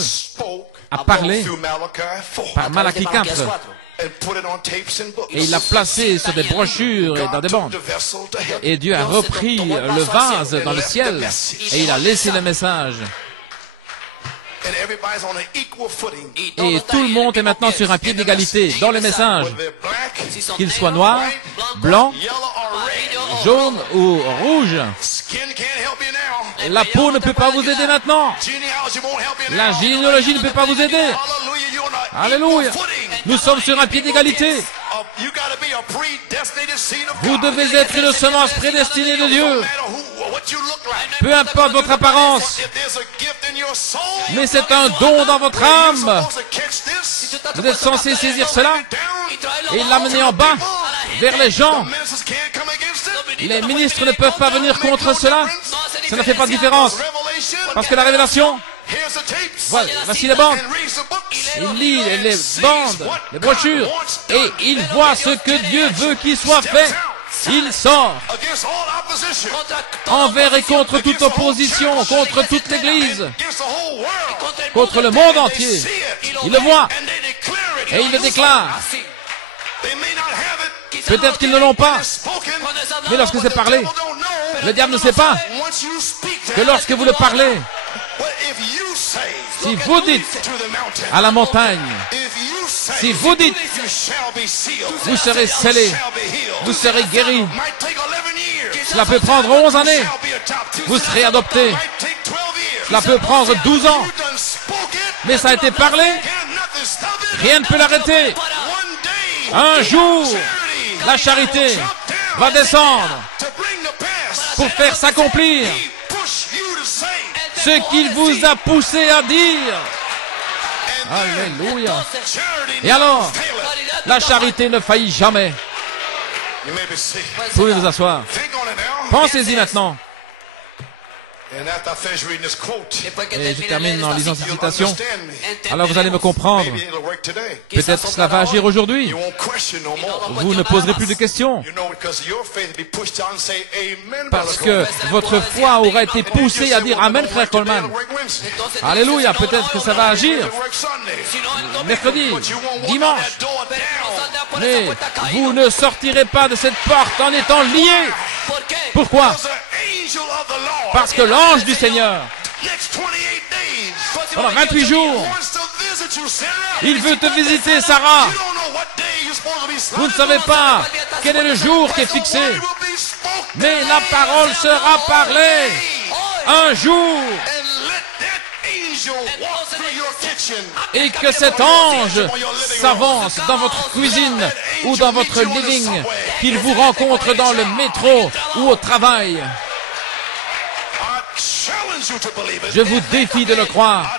a parlé par Malachie 4 et il l'a placé sur des brochures et dans des bandes. Et Dieu a repris le vase dans le ciel et il a laissé le message. And everybody's on an equal footing. Et tout le monde est maintenant sur un pied d'égalité dans les messages, Whether they're black, qu'ils soient noirs, blancs, yellow, or red. jaunes ou rouges. Skin can't help you now. La peau ne peut pas vous aider maintenant. Genealogy won't help you now. La généalogie ne peut pas vous aider. Hallelujah, you're on an Alléluia. equal footing. Nous sommes sur un pied d'égalité. You gotta be a predestinated seed of Vous God. devez être une semence prédestinée de Dieu. No matter what you look like. Peu importe votre apparence, If there's a gift in your soul, mais c'est un don dans votre you're âme. supposed to catch this. Vous êtes censé saisir cela Down. et l'amener en bas vers les gens. Ministers can't come against it. Les ministres ne peuvent pas venir contre cela. Ça ne fait pas de différence. Revelation. Parce que la révélation, Here's the tapes. voilà, voici les bandes. And reads the books. Il lit les bandes, les brochures, et il voit ce que Dieu veut qu'il soit fait. Il sort Against all opposition. envers et contre toute opposition, contre toute l'Église, Against the whole world. contre le monde entier. See it. Il le voit And they declare it. et il le déclare. They may not have it. Peut-être qu'ils ne l'ont pas, Spoken. mais lorsque c'est parlé, People don't know. le diable ne sait pas Once you speak que that, lorsque vous le parlez, what if you say, si vous dites to the mountain, à la montagne, if you say, si vous dites, you shall be sealed, vous serez scellés, shall be healed. vous serez guéris. Might take 11 years. Cela peut prendre 11 années, Shall be a top two. vous serez adopté. Might take 12 years. Cela peut prendre 12 ans, You done spoke it. mais ça a été parlé, Can nothing stop it. rien ne peut l'arrêter. One day, Un jour, charity la charité jump down va descendre to bring to pass pour faire s'accomplir he pushed you to say. ce qu'il vous a poussé à dire. And Alléluia. charity Et alors, never faileth. la charité ne faillit jamais. You may be seated. Vous pouvez vous asseoir. Think on it now. Pensez-y maintenant. And after I finish reading this quote, Et je termine en lisant cette you'll citation. understand me. Alors vous allez me comprendre. Maybe it'll work today. Peut-être cela va agir aujourd'hui. You won't question no more. Vous ne poserez plus de questions. You know, because your faith will be pushed down and say amen. Parce Brother que votre foi aura été poussée à dire Amen, frère Coleman. Alléluia, peut-être que ça va agir. Mercredi, dimanche. Mais vous ne sortirez pas de cette porte en étant liés. Pourquoi? Parce que l'ange du Seigneur, pendant 28 jours, il veut te visiter, Sarah. Vous ne savez pas quel est le jour qui est fixé, mais la parole sera parlée un jour. Et que cet ange s'avance dans votre cuisine ou dans votre living, qu'il vous rencontre dans le métro ou au travail. Je vous défie de le croire.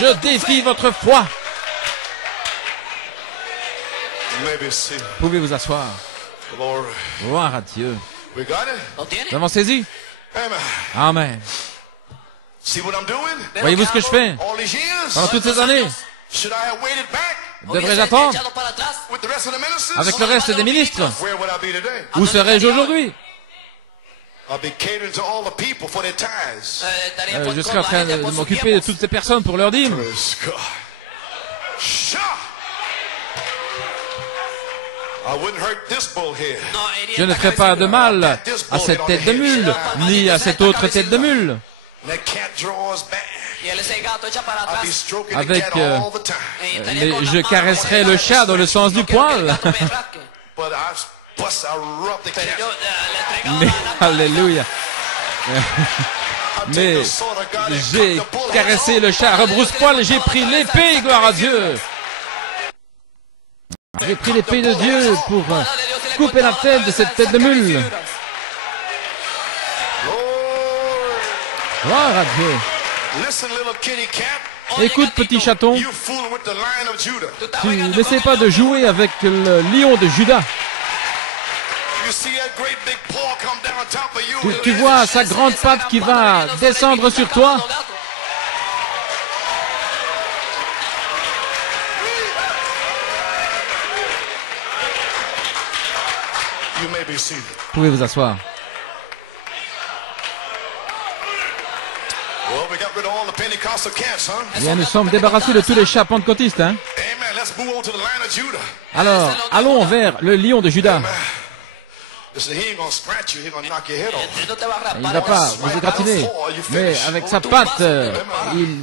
Je défie votre foi. Vous pouvez vous asseoir. Gloire à Dieu. Nous avons saisi. Amen. Voyez-vous ce que je fais pendant toutes ces années? Devrais-je attendre avec le reste des ministres? Où serais-je aujourd'hui? Je serais en train de m'occuper de toutes ces personnes pour leur dire. Je ne ferai pas de mal à cette tête de mule, ni à cette autre tête de mule. Avec, je caresserai le chat dans le sens du poil. Mais, alléluia. Mais j'ai caressé le chat à rebrousse-poil et j'ai pris l'épée, gloire à Dieu. J'ai pris l'épée de Dieu pour couper la tête de cette tête de mule. Gloire à Dieu. Écoute, petit chaton, tu n'essaies pas de jouer avec le lion de Juda. Tu vois sa grande patte qui va descendre sur toi. Vous pouvez vous asseoir. Bien, nous sommes débarrassés de tous les chats pentecôtistes, hein? Alors, allons vers le lion de Juda. Él no te va a Il ne raspar. va pas vous égratigner. Mais avec sa patte,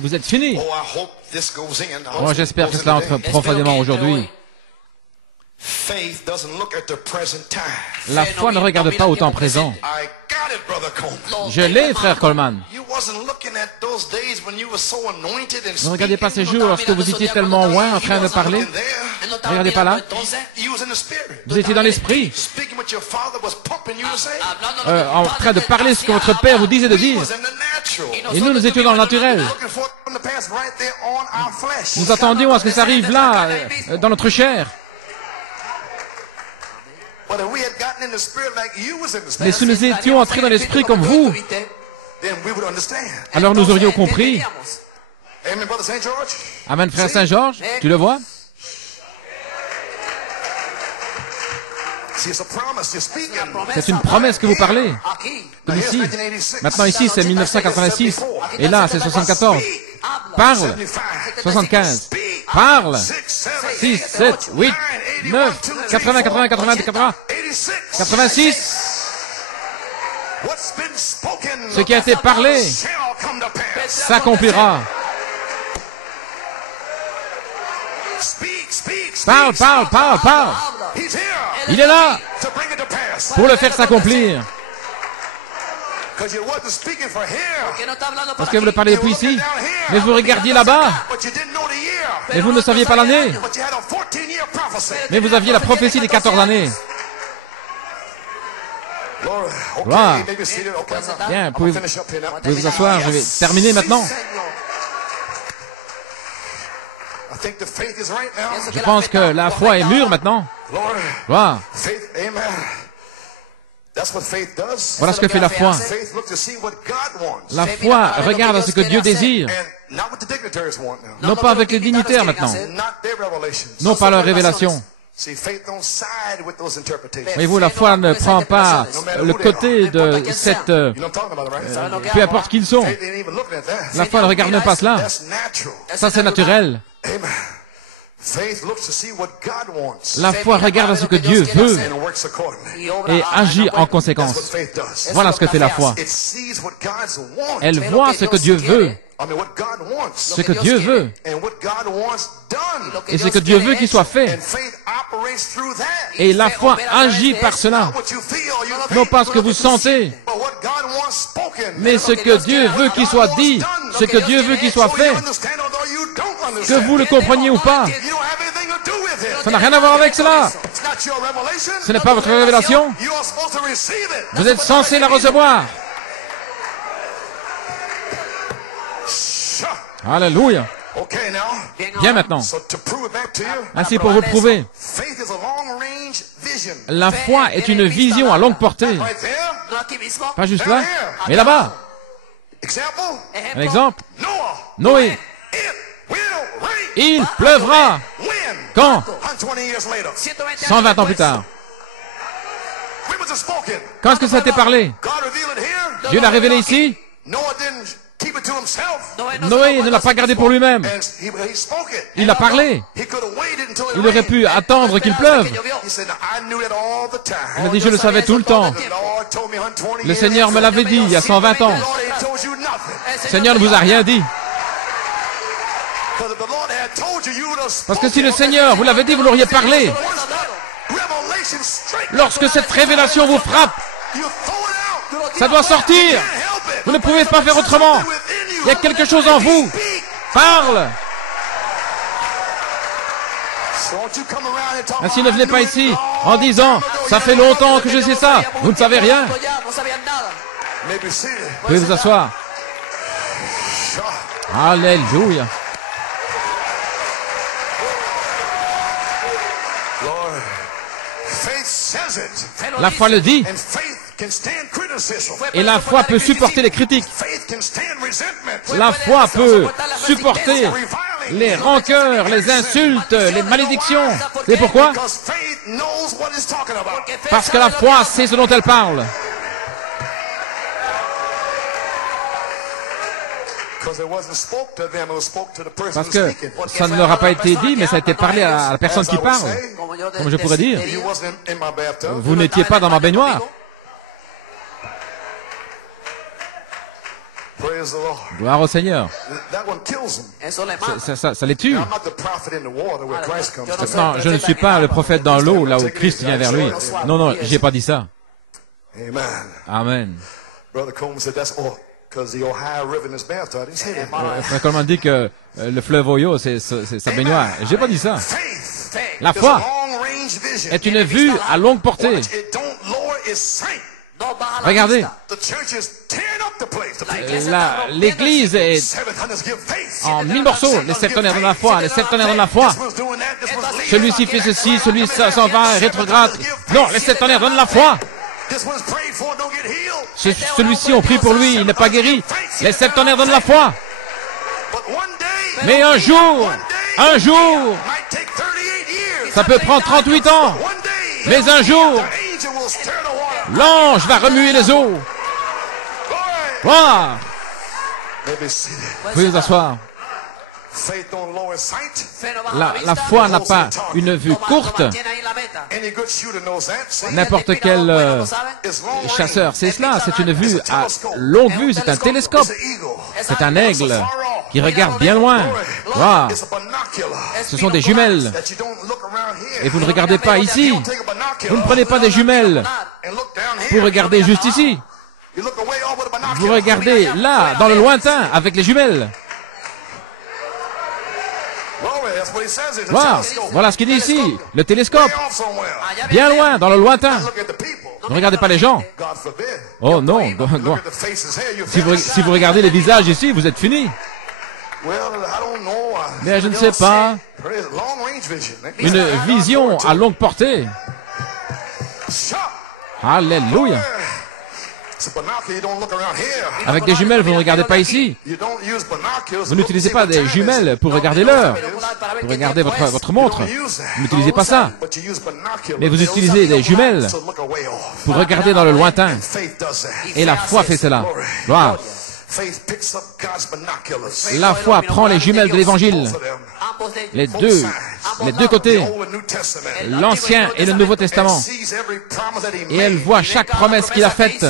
vous êtes fini. Moi, j'espère que cela entre profondément aujourd'hui. La foi ne regarde pas au temps présent. Je l'ai, frère Coleman. Ne regardez pas ces jours lorsque vous étiez tellement loin en train de parler. Ne regardez pas là. Vous étiez dans l'esprit, en train de parler ce que votre père vous disait de dire. Et nous étions dans le naturel. Nous attendions à ce que ça arrive là, dans notre chair. Mais si nous étions entrés dans l'esprit comme vous, alors nous aurions compris. Amen, frère Saint-Georges, tu le vois? C'est une promesse que vous parlez. Comme ici. Maintenant ici, c'est 1986. Et là, c'est 74. Parle. 75. Parle. 6, 7, 8, 9, 80, 80, 80, 80, 86. Ce qui a été parlé s'accomplira. Parle, parle, parle, parle. Il est là pour le faire s'accomplir. Parce que vous le parlez depuis ici, mais vous regardiez là-bas, mais vous ne saviez pas l'année, mais vous aviez la prophétie des 14 années. Gloire. Bien, pouvez vous asseoir, je vais terminer maintenant. Je pense que la foi est mûre maintenant. Gloire. Voilà ce que fait la foi. La foi regarde à ce que Dieu désire. Non pas avec les dignitaires maintenant. Non pas leur révélation. Mais vous, la foi ne prend pas le côté de cette... peu importe qui ils sont. La foi ne regarde même pas cela. Ça, c'est naturel. La foi regarde à ce que Dieu veut et agit en conséquence. Voilà ce que fait la foi. Elle voit ce que Dieu veut. Ce que Dieu veut. Et ce que Dieu veut qu'il soit fait. Et la foi agit par cela. Non pas ce que vous sentez, mais ce que Dieu veut qu'il soit dit, ce que Dieu veut qu'il soit fait. Que vous le compreniez ou pas, ça n'a rien à voir avec cela. Ce n'est pas votre révélation. Vous êtes censé la recevoir. Alléluia. Bien maintenant. Ainsi pour vous le prouver, la foi est une vision à longue portée. Pas juste là, mais là-bas. Un exemple. Noé. Il pleuvra. Quand? 120 ans plus tard. Quand est-ce que ça a été parlé? Dieu l'a révélé ici. Noé ne l'a pas gardé pour lui-même. Il a parlé. Il aurait pu attendre qu'il pleuve. Il a dit, je le savais tout le temps. Le Seigneur me l'avait dit il y a 120 ans. Le Seigneur ne vous a rien dit. Parce que si le Seigneur vous l'avait dit, vous l'auriez parlé. Lorsque cette révélation vous frappe, ça doit sortir. Vous ne pouvez pas faire autrement. Il y a quelque chose en vous. Parle. Ainsi, ne venez pas ici en disant, ça fait longtemps que je sais ça. Vous ne savez rien. Vous pouvez vous asseoir. Alléluia. La foi le dit. Et la foi peut supporter les critiques. La foi peut supporter les rancœurs, les insultes, les malédictions. Et pourquoi? Parce que la foi sait ce dont elle parle. Parce que ça ne leur a pas été dit, mais ça a été parlé à la personne qui parle. Comme je pourrais dire, vous n'étiez pas dans ma baignoire. Gloire au Seigneur. Ça les tue. Non, je ne suis pas le prophète dans l'eau, là où Christ vient vers lui. Non, non, j'ai pas dit ça. Amen. Frère Coleman dit que le fleuve Ohio, c'est sa baignoire. J'ai pas dit ça. La foi est une vue à longue portée. Regardez, l'église est en 1000 morceaux. Les septonnaires de la foi, les septonnaires de la foi. Celui-ci fait ceci, celui-ci s'en va, rétrograde. Non, les septonnaires donnent la foi. Celui-ci, on prie pour lui, il n'est pas guéri. Les septonnaires donnent la foi. Mais un jour, ça peut prendre 38 ans. Mais un jour, l'ange va remuer les eaux. Voilà. Vous pouvez vous asseoir. La foi n'a pas une vue courte. N'importe quel chasseur, c'est cela, c'est une vue à longue vue, c'est un télescope. C'est un aigle qui regarde bien loin. Wow. Ce sont des jumelles. Et vous ne regardez pas ici. Vous ne prenez pas des jumelles pour regarder juste ici. Vous regardez là, dans le lointain, avec les jumelles. Wow. Voilà ce qu'il dit ici, le télescope. Bien loin, dans le lointain. Ne regardez pas les gens. Oh non. Si vous regardez les visages ici, vous êtes fini. Mais je ne sais pas. Une vision à longue portée. Alléluia. Avec des jumelles, vous ne regardez pas ici. Vous n'utilisez pas des jumelles pour regarder l'heure, pour regarder votre montre. Vous n'utilisez pas ça. Mais vous utilisez des jumelles pour regarder dans le lointain. Et la foi fait cela. Gloire. La foi prend les jumelles de l'Évangile, les deux côtés, l'Ancien et le Nouveau Testament, et elle voit chaque promesse qu'il a faite.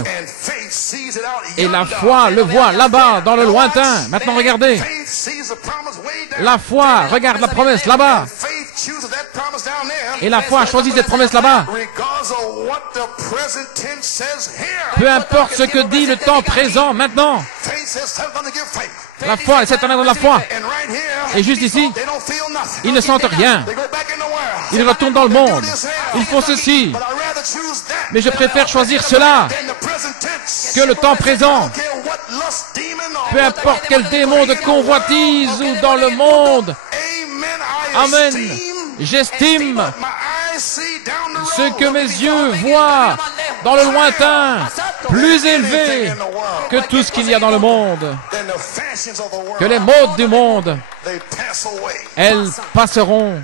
Et la foi le voit là-bas, dans le lointain. Maintenant, regardez. La foi regarde la promesse là-bas. Et la foi choisit cette promesse là-bas. Peu importe ce que dit le temps présent maintenant. La foi, c'est un de la foi. Et juste ici, ils ne sentent rien. Ils retournent dans le monde. Ils font ceci. Mais je préfère choisir cela que le temps présent. Peu importe quel démon de convoitise ou dans le monde. Amen. J'estime ce que mes yeux voient dans le lointain, plus élevé que tout ce qu'il y a dans le monde, que les modes du monde, elles passeront.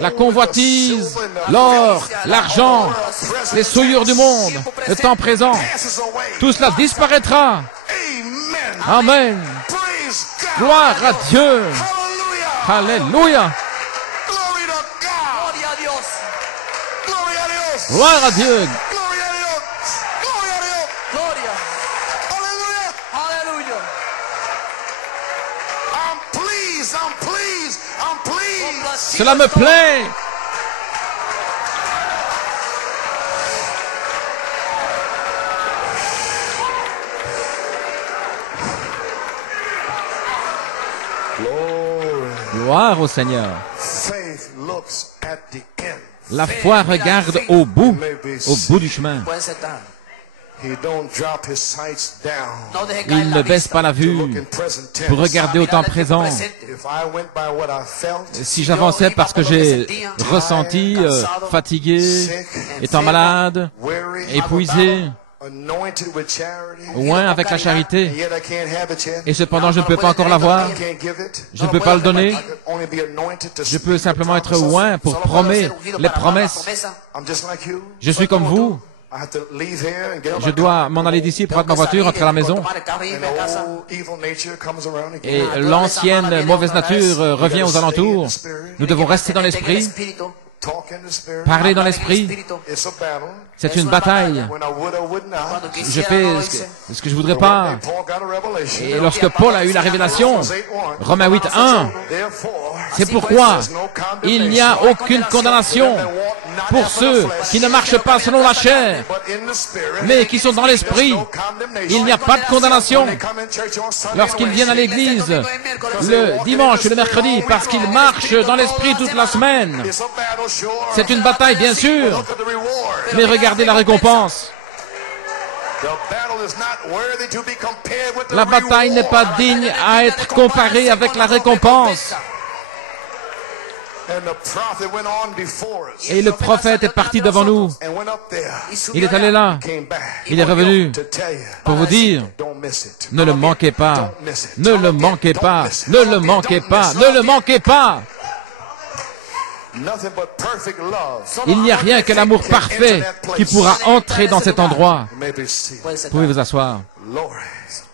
La convoitise, l'or, l'argent, les souillures du monde, le temps présent, tout cela disparaîtra. Amen. Gloire à Dieu. Alléluia. Gloire à Dieu. Cela me plaît. Gloire au Seigneur. La foi regarde au bout du chemin. Il ne baisse pas la vue pour regarder au temps présent. Si j'avançais parce que j'ai ressenti, fatigué, étant malade, épuisé, loin avec la charité, et cependant je ne peux pas encore l'avoir, je ne peux pas le donner, je peux simplement être loin pour promettre les promesses. Je suis comme vous, Je dois m'en aller d'ici, prendre ma voiture, rentrer à la maison. Et l'ancienne mauvaise nature revient aux alentours. Nous devons rester dans l'esprit, parler dans l'esprit. C'est une bataille. Je fais ce que je voudrais pas. Et lorsque Paul a eu la révélation, Romains 8:1, c'est pourquoi il n'y a aucune condamnation pour ceux qui ne marchent pas selon la chair, mais qui sont dans l'esprit. Il n'y a pas de condamnation lorsqu'ils viennent à l'église le dimanche et le mercredi, parce qu'ils marchent dans l'esprit toute la semaine. C'est une bataille, bien sûr, mais regardez la récompense. La bataille n'est pas digne à être comparée avec la récompense. Et le prophète est parti devant nous. Il est allé là. Il est revenu pour vous dire, ne le manquez pas, ne le manquez pas, ne le manquez pas, ne le manquez pas. Il n'y a rien que l'amour parfait qui pourra entrer dans cet endroit. Vous pouvez vous asseoir.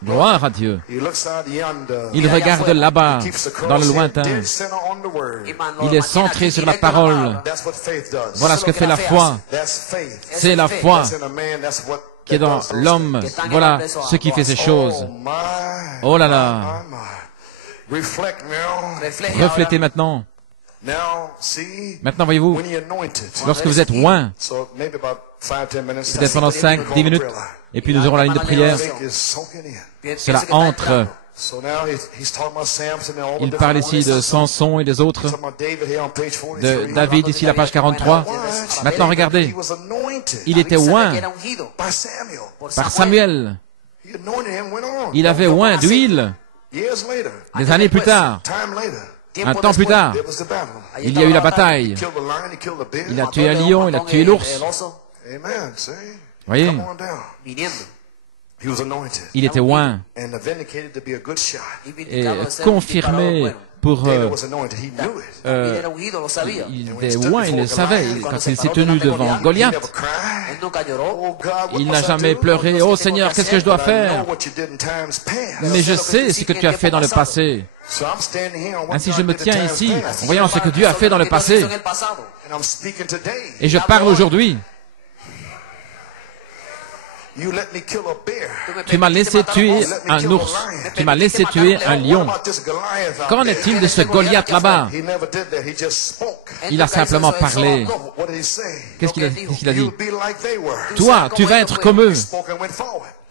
Gloire à Dieu. Il regarde là-bas, dans le lointain. Il est centré sur la parole. Voilà ce que fait la foi. C'est la foi qui est dans l'homme. Voilà ce qui fait ces choses. Oh là là. Reflétez maintenant. Maintenant, voyez-vous, lorsque vous êtes oint, peut-être pendant 5-10 minutes, et puis nous aurons la ligne de prière, cela entre. Il parle ici de Samson et des autres, de David, ici la page 43. Maintenant, regardez, il était oint par Samuel. Il avait oint d'huile. Des années plus tard, un temps plus tard, il y a eu la bataille. Il a tué un lion, il a tué l'ours. Voyez, il était oint et confirmé pour... il était oint, il le savait. Quand il s'est tenu devant Goliath, il n'a jamais pleuré. « Oh Seigneur, qu'est-ce que je dois faire ?» Mais je sais ce que tu as fait dans le passé. Ainsi je me tiens ici, en voyant ce que Dieu a fait dans le passé. Et je parle aujourd'hui. Tu m'as laissé tuer un ours. Tu m'as laissé tuer un lion. Qu'en est-il de ce Goliath là-bas? Il a simplement parlé. Qu'est-ce qu'il a dit? Toi, tu vas être comme eux.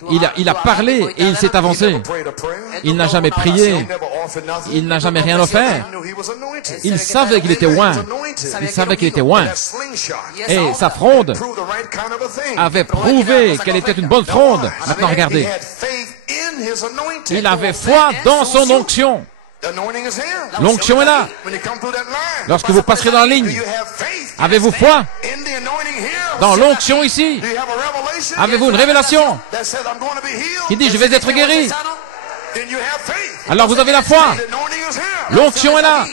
Il a parlé et il s'est avancé. Il n'a jamais prié. Il n'a jamais rien offert. Il savait qu'il était oint. Il savait qu'il était oint. Et sa fronde avait prouvé qu'elle était une bonne fronde. Maintenant, regardez. Il avait foi dans son onction. L'onction est là. Lorsque vous passerez dans la ligne, avez-vous foi dans l'onction ici? Avez-vous une révélation qui dit « Je vais être guéri » Alors vous avez la foi. L'onction est là.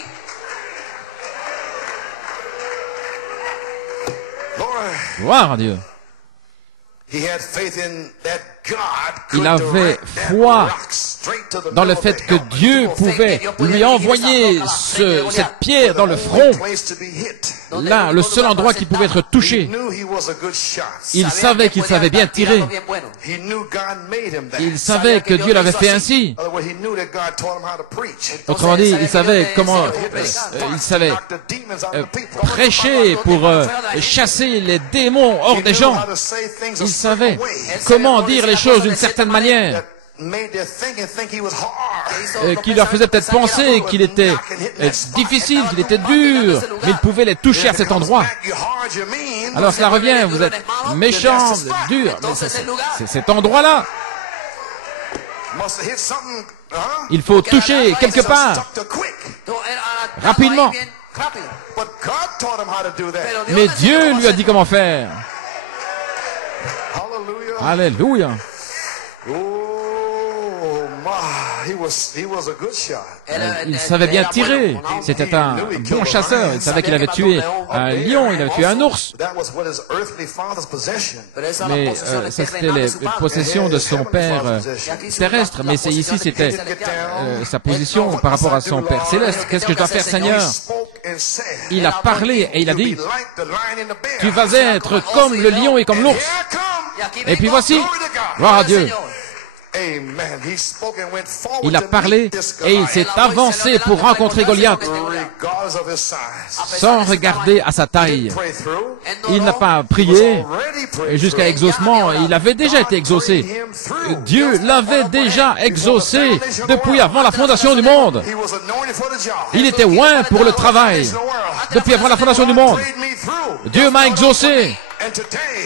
Gloire à Dieu. Il avait foi dans le fait que Dieu pouvait lui envoyer cette pierre dans le front. Là, le seul endroit qui pouvait être touché. Il savait qu'il savait bien tirer. Il savait que Dieu l'avait fait ainsi. Autrement dit, il savait comment, prêcher pour chasser les démons hors des gens. Il savait comment dire les choses d'une certaine manière qui leur faisait peut-être penser qu'il était difficile, qu'il était dur, mais il pouvait les toucher à cet endroit. Alors cela revient, vous êtes méchant, dur, mais c'est cet endroit-là. Il faut toucher quelque part, rapidement. Mais Dieu lui a dit comment faire. Alléluia. Il savait bien tirer. C'était un bon chasseur. Il savait qu'il avait tué un lion, il avait tué un ours. Mais ça, c'était les possessions de son père terrestre. Mais ici, c'était sa position par rapport à son père céleste. Qu'est-ce que je dois faire, Seigneur? Il a parlé et il a dit, tu vas être comme le lion et comme l'ours. Et puis voici, gloire à Dieu. Il a parlé et il s'est avancé pour rencontrer Goliath sans regarder à sa taille. Il n'a pas prié jusqu'à exaucement, il avait déjà été exaucé. Dieu l'avait déjà exaucé depuis avant la fondation du monde. Il était oint pour le travail depuis avant la fondation du monde. Dieu m'a exaucé.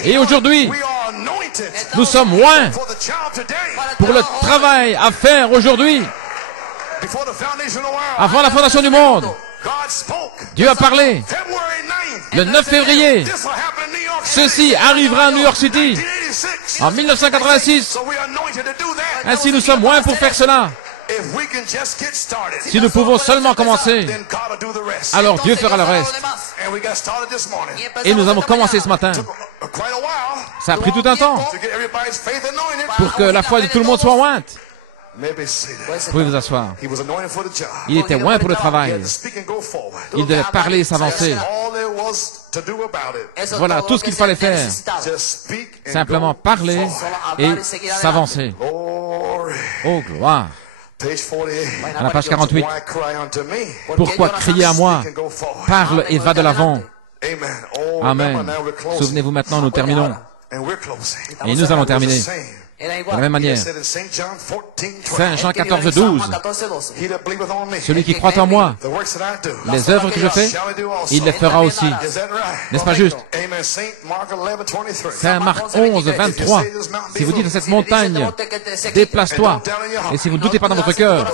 Et aujourd'hui, nous sommes oints pour le travail à faire aujourd'hui. Avant la fondation du monde, Dieu a parlé. Le 9 février, ceci arrivera à New York City en 1986. Ainsi, nous sommes oints pour faire cela. Si nous pouvons seulement commencer, alors Dieu fera le reste. Et nous avons commencé ce matin. Ça a pris tout un temps pour que la foi de tout le monde soit ointe. Vous pouvez vous asseoir. Il était oint pour le travail. Il devait parler et s'avancer. Voilà tout ce qu'il fallait faire. Simplement parler et s'avancer. Oh, gloire! À la page 48, pourquoi crier à moi? Parle et va de l'avant. Amen. Souvenez-vous maintenant, nous terminons. Et nous allons terminer. De la même manière, Saint Jean 14, 12, celui qui croit en moi, les œuvres que je fais, il les fera aussi. N'est-ce pas juste? Saint Marc 11, 23, si vous dites à cette montagne, déplace-toi, et si vous ne doutez pas dans votre cœur,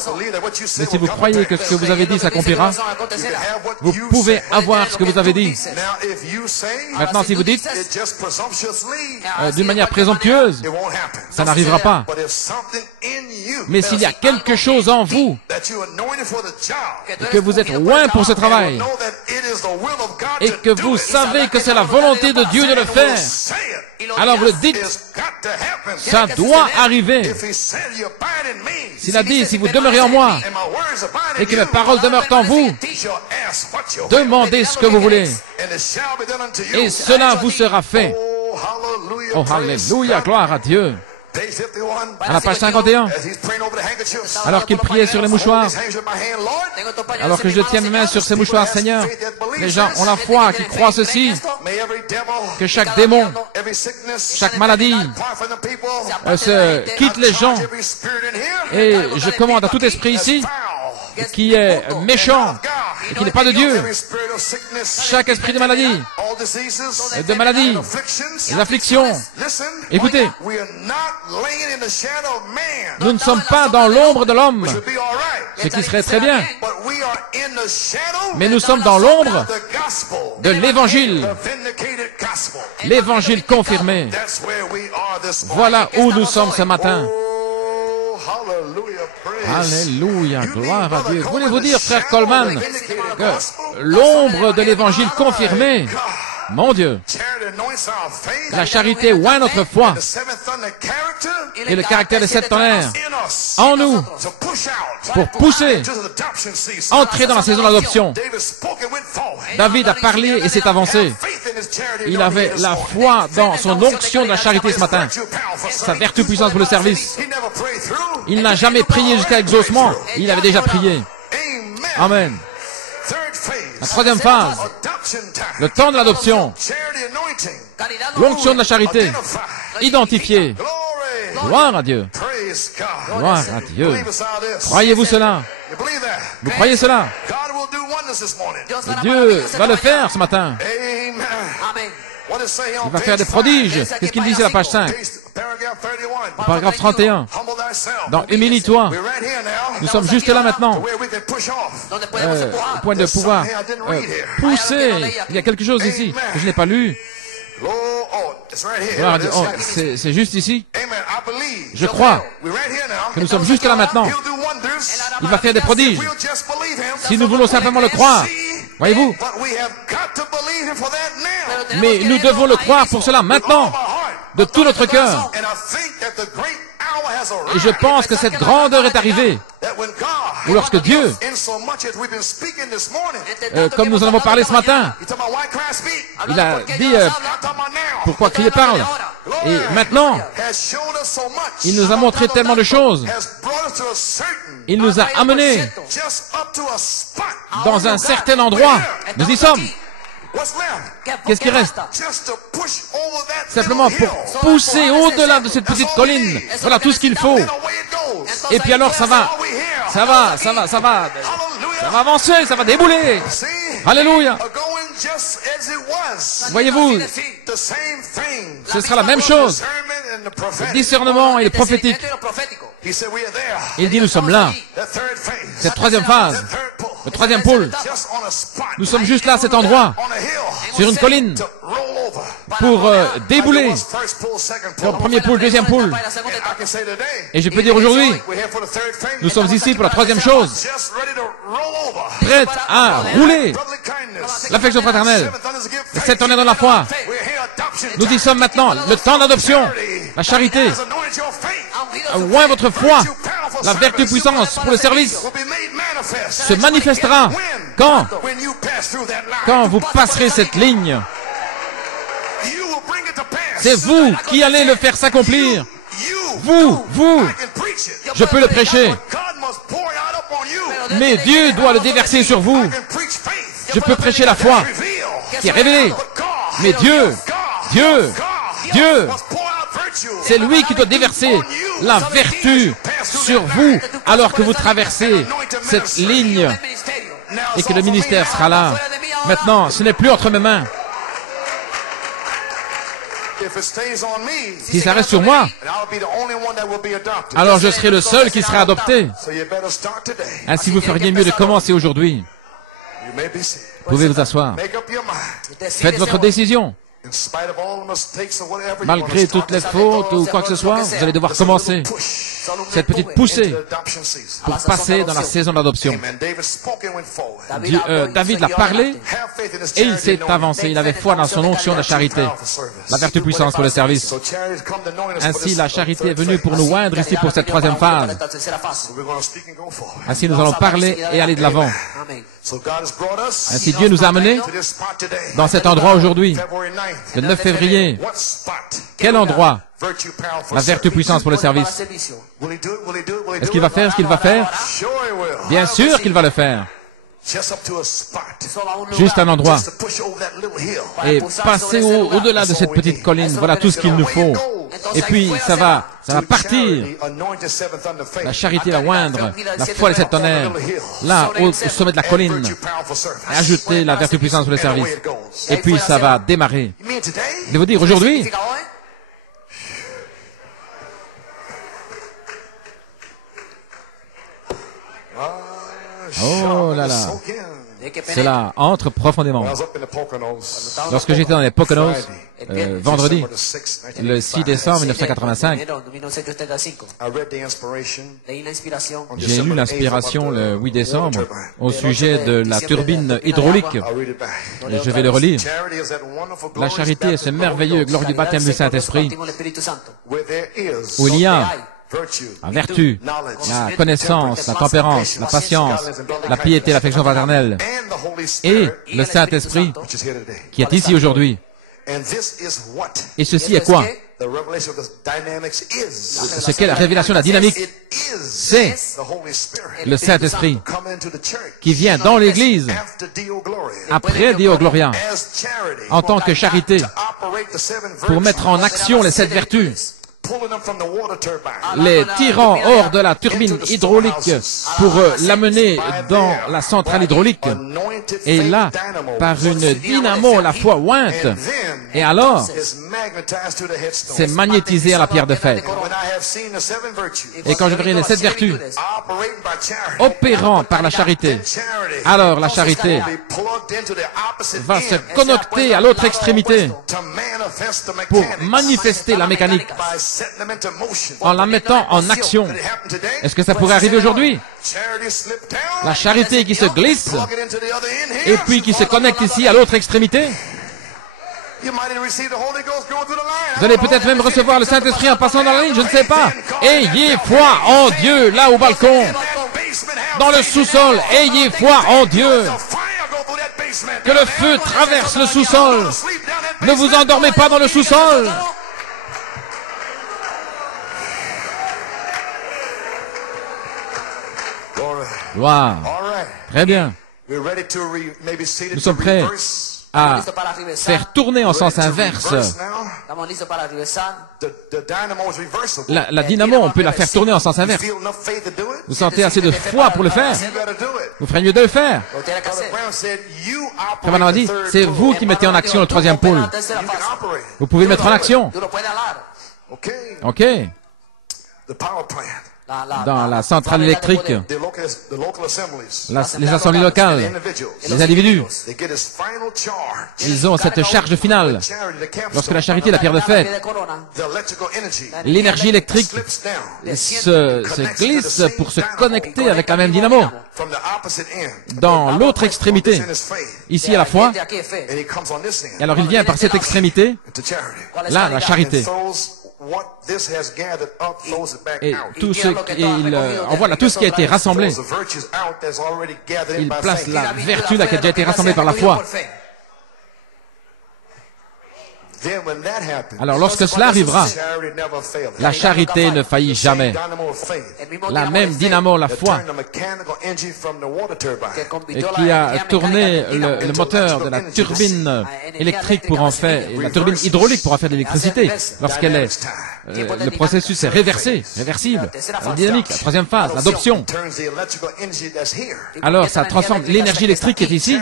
mais si vous croyez que ce que vous avez dit s'accomplira, vous pouvez avoir ce que vous avez dit. Maintenant, si vous dites, d'une manière présomptueuse, ça n'arrivera pas. Mais s'il y a quelque chose en vous, et que vous êtes loin pour ce travail, et que vous savez que c'est la volonté de Dieu de le faire, alors vous le dites, ça doit arriver. S'il a dit, si vous demeurez en moi, et que mes paroles demeurent en vous, demandez ce que vous voulez, et cela vous sera fait. Oh, alléluia, gloire à Dieu. À la page 51, alors qu'il priait sur les mouchoirs, alors que je tiens mes mains sur ces mouchoirs, Seigneur, les gens ont la foi qui croient ceci, que chaque démon, chaque maladie se quitte les gens, et je commande à tout esprit ici qui est méchant et qui n'est pas de Dieu, chaque esprit de maladie, les afflictions. Écoutez, nous ne sommes pas dans l'ombre de l'homme, ce qui serait très bien, mais nous sommes dans l'ombre de l'évangile, l'évangile confirmé. Voilà où nous sommes ce matin. Alléluia, gloire à Dieu. Voulez-vous dire, frère Coleman, que l'ombre de l'évangile confirmé, mon Dieu, la charité oint notre foi et le caractère des 7 tonnerres en nous pour pousser, entrer dans la saison d'adoption. David a parlé et s'est avancé. Il avait la foi dans son onction de la charité ce matin, sa vertu puissante pour le service. Il n'a jamais prié jusqu'à exaucement, il avait déjà prié. Amen. La troisième phase, le temps de l'adoption, l'onction de la charité, identifiée. Gloire à Dieu. Gloire à Dieu. Croyez-vous cela? Vous croyez cela? Et Dieu va le faire ce matin. Il va faire des prodiges. Qu'est-ce qu'il dit sur la page 5? Au paragraphe 31. Dans Humilie-toi. Nous sommes juste là maintenant. Au point de pouvoir pousser. Il y a quelque chose ici que je n'ai pas lu. Oh, c'est juste ici. Je crois que nous sommes juste là maintenant. Il va faire des prodiges. Si nous voulons simplement le croire, voyez-vous. Mais nous devons le croire pour cela maintenant, de tout notre cœur. Et je pense que cette grande heure est arrivée, où lorsque Dieu, comme nous en avons parlé ce matin, il a dit, pourquoi crier parle? Et maintenant, il nous a montré tellement de choses. Il nous a amenés dans un certain endroit. Nous y sommes. Qu'est-ce qui reste? Simplement pour pousser au-delà de cette petite colline. Voilà tout ce qu'il faut. Et puis alors ça va avancer, ça va débouler. Alléluia. Voyez-vous, ce sera la même chose. Le discernement et le prophétique. Il dit, nous sommes là. Cette troisième phase, le troisième pôle. Nous sommes juste là, à cet endroit, sur une colline, pour débouler. Le premier pôle, deuxième pôle. Et je peux dire aujourd'hui, nous sommes ici pour la troisième chose. Prêtes à rouler. L'affection fraternelle. Le sept tonnerres de la foi. Nous y sommes maintenant. Le temps d'adoption. La charité. Oint votre foi. La vertu puissance pour le service se manifestera quand vous passerez cette ligne. C'est vous qui allez le faire s'accomplir. Vous, je peux le prêcher. Mais Dieu doit le déverser sur vous. Je peux prêcher la foi qui est révélée. Mais Dieu, c'est lui qui doit déverser la vertu sur vous alors que vous traversez cette ligne et que le ministère sera là. Maintenant, ce n'est plus entre mes mains. Si ça reste sur moi, alors je serai le seul qui sera adopté. Ainsi, vous feriez mieux de commencer aujourd'hui. Vous pouvez vous asseoir. Faites votre décision. Malgré toutes les fautes ou quoi que ce soit, vous allez devoir commencer cette petite poussée pour passer dans la saison d'adoption. David l'a parlé et il s'est avancé. Il avait foi dans son onction de charité, la vertu puissance pour le service. Ainsi, la charité est venue pour nous oindre ici pour cette troisième phase. Ainsi, nous allons parler et aller de l'avant. Ainsi, Dieu nous a amenés dans cet endroit aujourd'hui, le 9 février. Quel endroit? La vertu puissance pour le service. Est-ce qu'il va faire ce qu'il va faire? Bien sûr qu'il va le faire. Juste un endroit. Et passer au-delà de cette petite colline. Voilà tout ce qu'il nous faut. Et puis, ça va partir. La charité va oindre. La foi des sept tonnerres. Là, au sommet de la colline. Et ajouter la vertu puissance pour le service. Et puis, ça va démarrer. Je vais vous dire, aujourd'hui, oh là là, cela entre profondément. Lorsque j'étais dans les Poconos, vendredi, le 6 décembre 1985, j'ai lu l'inspiration le 8 décembre au sujet de la turbine hydraulique. Je vais le relire. La charité est ce merveilleux glorieux du baptême du Saint-Esprit où il y a la vertu, la connaissance, la tempérance, la patience, la piété, l'affection fraternelle et le Saint-Esprit qui est ici aujourd'hui. Et ceci est quoi? Ce qu'est la révélation de la dynamique, c'est le Saint-Esprit qui vient dans l'Église après Deo Gloria en tant que charité pour mettre en action les 7 vertus, les tirant hors de la turbine hydraulique pour l'amener dans la centrale hydraulique. Et là, par une dynamo, la foi ointe. Et alors, c'est magnétisé à la pierre de fête. Et quand je verrai les 7 vertus opérant par la charité, alors la charité va se connecter à l'autre extrémité pour manifester la mécanique en la mettant en action. Est-ce que ça pourrait arriver aujourd'hui? La charité qui se glisse et puis qui se connecte ici à l'autre extrémité. Vous allez peut-être même recevoir le Saint-Esprit en passant dans la ligne, je ne sais pas. Ayez foi en Dieu, là au balcon, dans le sous-sol. Ayez foi en Dieu. Que le feu traverse le sous-sol. Ne vous endormez pas dans le sous-sol. Wow. Très bien. Nous sommes prêts à faire tourner en sens inverse. La dynamo, on peut la faire tourner en sens inverse. Vous sentez assez de foi pour le faire? Vous ferez mieux de le faire. Frère Branham a dit, c'est vous qui mettez en action le troisième pôle. Vous pouvez le mettre en action. OK. Dans la centrale électrique, les assemblées locales, les individus, ils ont cette charge finale. Lorsque la charité est la pierre de fête, l'énergie électrique se glisse pour se connecter avec la même dynamo dans l'autre extrémité, ici à la fois. Et alors il vient par cette extrémité, là, la charité. Et tout ce qui a été rassemblé, il place la vertu là qui a déjà été rassemblée par la foi. Alors lorsque cela arrivera, la charité ne faillit jamais. La même dynamo, la foi, et qui a tourné le moteur de la turbine électrique pour en faire, la turbine hydraulique pour en faire de l'électricité, lorsqu'elle est, le processus est réversible, la dynamique, la troisième phase, l'adoption. Alors ça transforme l'énergie électrique qui est ici,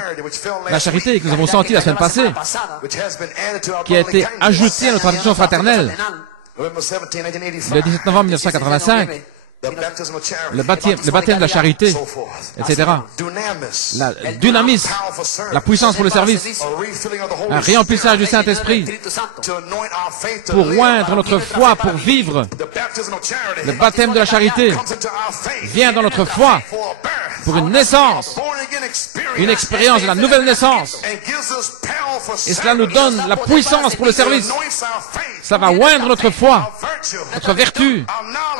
la charité que nous avons sentie la semaine passée, qui a été ajoutée à notre adoption fraternelle. Le 17 novembre 1985, le baptême de la charité, etc. La dynamisme, la puissance pour le service, un réemplissage du Saint-Esprit pour oindre notre foi, pour vivre. Le baptême de la charité vient dans notre foi pour une naissance, une expérience de la nouvelle naissance. Et cela nous donne la puissance pour le service. Ça va oindre notre foi, notre vertu,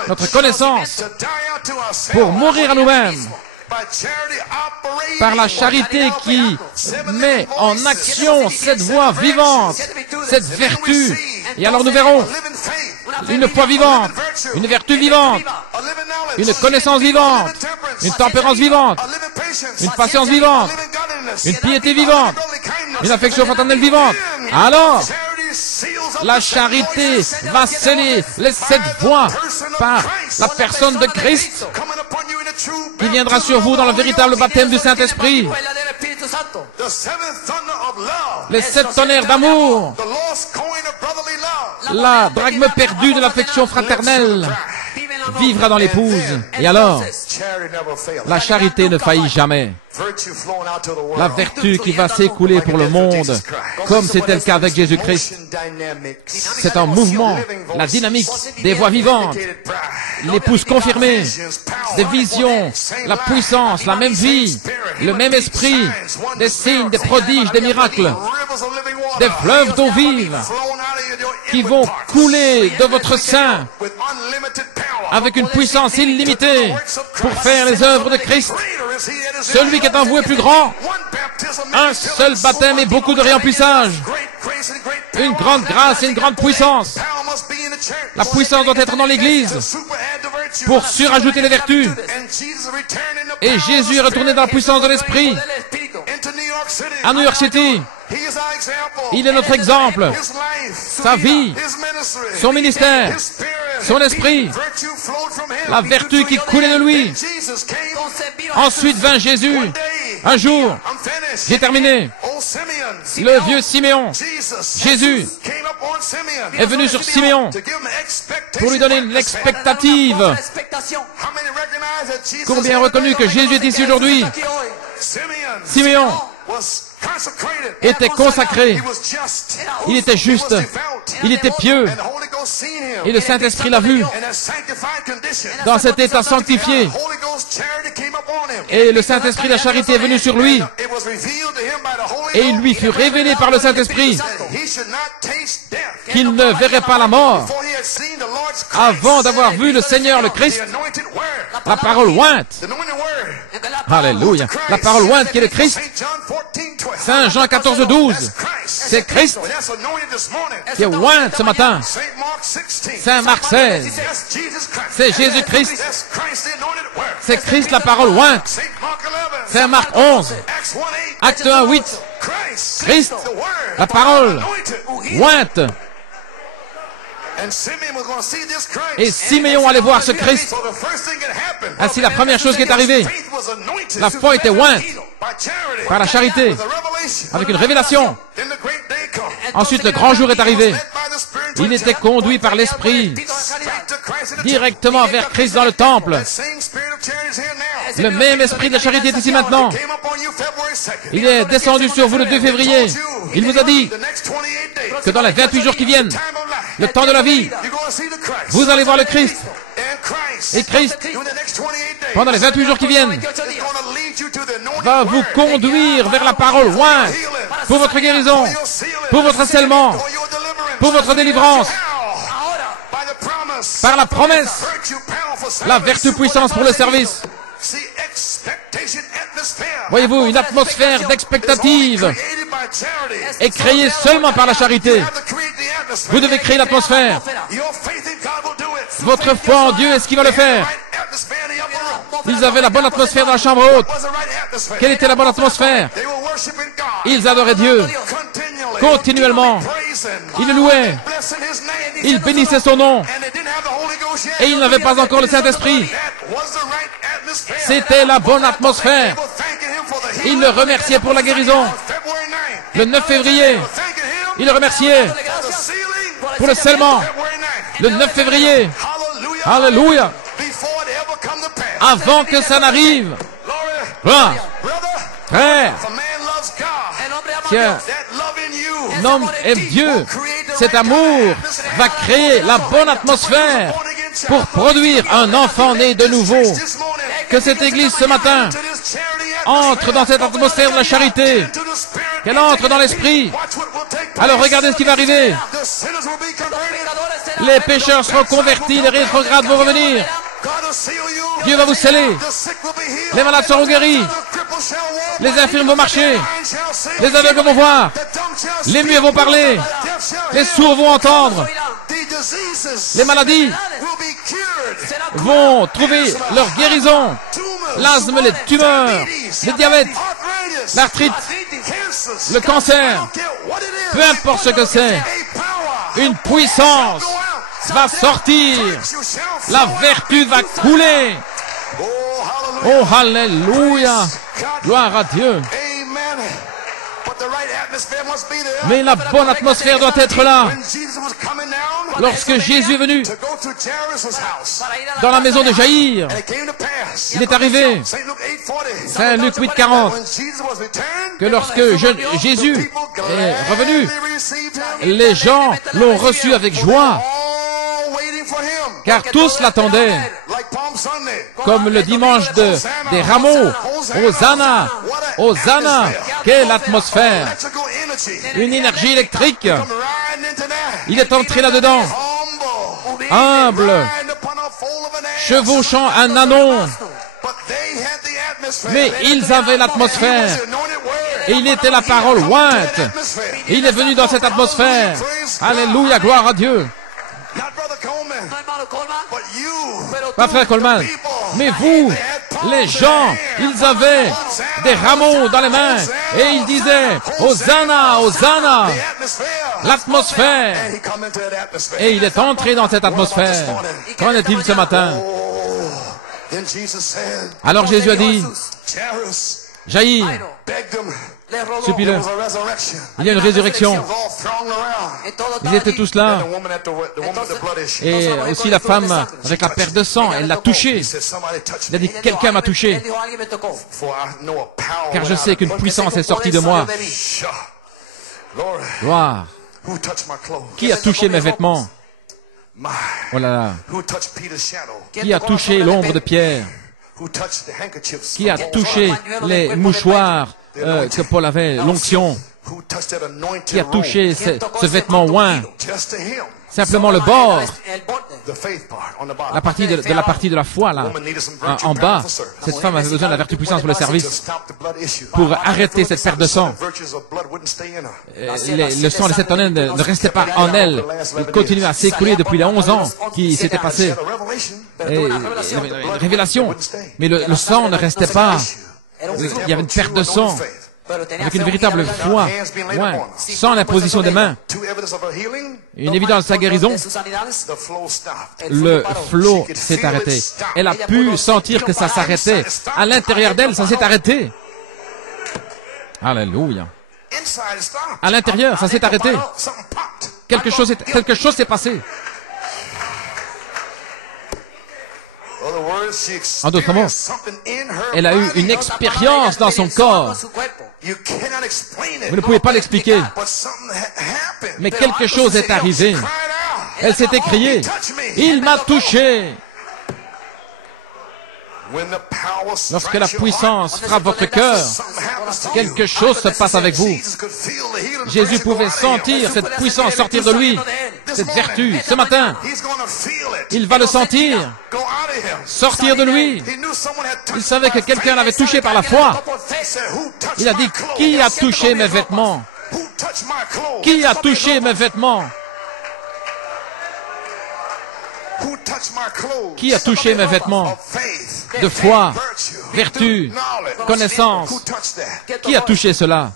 notre connaissance, pour mourir à nous-mêmes. Par la charité qui met en action cette voie vivante, cette vertu. Et alors nous verrons une foi vivante, une vertu vivante, une connaissance vivante, une tempérance vivante, une patience vivante, une piété vivante, une affection fraternelle vivante. Alors, la charité va sceller les 7 voies par la personne de Christ qui viendra sur vous dans le véritable baptême du Saint-Esprit. Les 7 tonnerres d'amour, la drachme perdue de l'affection fraternelle vivra dans l'épouse. Et alors, la charité ne faillit jamais. La vertu qui va s'écouler pour le monde, comme c'était le cas avec Jésus-Christ. C'est un mouvement, la dynamique des voies vivantes, l'épouse confirmée, des visions, la puissance, la même vie, le même esprit, des signes, des prodiges, des miracles, des fleuves d'eau vive qui vont couler de votre sein avec une puissance illimitée pour faire les œuvres de Christ. Celui qui est en vous est plus grand. Un seul baptême et beaucoup de réemplissage. Une grande grâce et une grande puissance. La puissance doit être dans l'Église pour surajouter les vertus. Et Jésus est retourné dans la puissance de l'Esprit à New York City. Il est notre exemple. Sa vie, son ministère, son esprit, la vertu qui coulait de lui. Ensuite vint Jésus. Un jour, j'ai terminé. Le vieux Siméon, Jésus, est venu sur Siméon pour lui donner une expectative. Combien reconnu que Jésus est ici aujourd'hui? Siméon était consacré, il était juste, il était pieux, et le Saint-Esprit l'a vu dans cet état sanctifié, et le Saint-Esprit de la charité est venu sur lui, et il lui fut révélé par le Saint-Esprit qu'il ne verrait pas la mort avant d'avoir vu le Seigneur, le Christ, la parole ointe. Alléluia. La parole ointe qui est le Christ. Saint Jean 14, 12. C'est Christ qui est ointe ce matin. Saint Marc 16. C'est Jésus-Christ. C'est Christ la parole ointe. Saint Marc 11. Acte 1, 8. Christ, la parole ointe. Et Siméon allait voir ce Christ. Ainsi, la première chose qui est arrivée, la foi était ointe par la charité, avec une révélation. Ensuite, le grand jour est arrivé. Il était conduit par l'Esprit directement vers Christ dans le temple. Le même esprit de la charité est ici maintenant. Il est descendu sur vous le 2 février. Il vous a dit que dans les 28 jours qui viennent, le temps de la vie, vous allez voir le Christ. Et Christ, pendant les 28 jours qui viennent, va vous conduire vers la parole ointe pour votre guérison, pour votre scellement, pour votre délivrance, par la promesse, la vertu puissance pour le service. Voyez-vous, une atmosphère d'expectative est créée seulement par la charité. Vous devez créer l'atmosphère. Votre foi en Dieu est ce qui va le faire. Ils avaient la bonne atmosphère dans la chambre haute. Quelle était la bonne atmosphère? Ils adoraient Dieu continuellement. Ils le louaient. Ils bénissaient son nom. Et ils n'avaient pas encore le Saint-Esprit. C'était la bonne atmosphère. Ils le remerciaient pour la guérison. Le 9 février, ils le remerciaient pour le scellement. Le 9 février. Alléluia. Avant que ça n'arrive. Voilà. Frère, si un homme aime Dieu, cet amour va créer la bonne atmosphère pour produire un enfant né de nouveau. Que cette église ce matin entre dans cette atmosphère de la charité, qu'elle entre dans l'esprit. Alors regardez ce qui va arriver. Les pécheurs seront convertis, les rétrogrades vont revenir. Dieu va vous sceller. Les malades seront guéris. Les infirmes vont marcher. Les aveugles vont voir. Les muets vont parler. Les sourds vont entendre. Les maladies vont trouver leur guérison. L'asthme, les tumeurs, le diabète, l'arthrite, le cancer, peu importe ce que c'est, une puissance va sortir. La vertu va couler. Oh, alléluia. Gloire à Dieu. Mais la bonne atmosphère doit être là. Lorsque Jésus est venu dans la maison de Jaïr, il est arrivé, Saint Luc 8,40, que lorsque Jésus est revenu, les gens l'ont reçu avec joie, car tous l'attendaient, comme le dimanche des rameaux. Hosanna, Hosanna, quelle atmosphère! Une énergie électrique. Il est entré là-dedans, humble, chevauchant un ânon. Mais ils avaient l'atmosphère. Et il était la parole ointe. Et il est venu dans cette atmosphère. Alléluia, gloire à Dieu. Pas frère Coleman, mais vous, les gens, ils avaient des rameaux dans les mains et ils disaient Hosanna, Hosanna, l'atmosphère. Et il est entré dans cette atmosphère. Qu'en est-il ce matin? Alors Jésus a dit, Jaïr, Supplie-le. Il y a une résurrection. Ils étaient tous là. Et aussi la femme avec la perte de sang, elle l'a touché. Il a dit, quelqu'un m'a touché. Car je sais qu'une puissance est sortie de moi. Gloire. Qui a touché mes vêtements? Oh là là. Qui a touché l'ombre de Pierre? Qui a touché les mouchoirs que Paul avait, l'onction? Qui a touché ce vêtement oint? Simplement le bord, la partie de la foi, là, en bas. Cette femme avait besoin de la vertu puissante pour le service, pour arrêter cette perte de sang. Le sang de cette tonne ne restait pas en elle. Il continuait à s'écouler depuis les 11 ans qui s'étaient passés. Et il y avait une révélation. Mais le sang ne restait pas. Il y avait une perte de sang. Avec une véritable foi, ouais, sans l'imposition des mains, une évidence de sa guérison, le flot s'est arrêté. Elle a pu sentir que ça s'arrêtait. À l'intérieur d'elle, ça s'est arrêté. Alléluia. À l'intérieur, ça s'est arrêté. Quelque chose s'est passé. En d'autres mots, elle a eu une expérience dans son corps. Vous ne pouvez pas l'expliquer. Mais quelque chose est arrivé. Elle s'est écriée. Il m'a touché. Lorsque la puissance frappe votre cœur, quelque chose se passe avec vous. Jésus pouvait sentir cette puissance sortir de lui, cette vertu. Ce matin, il va le sentir sortir de lui. Il savait que quelqu'un l'avait touché par la foi. Il a dit, qui a touché mes vêtements? Qui a touché mes vêtements? Qui a touché mes vêtements de foi, vertu, connaissance? Qui a touché cela?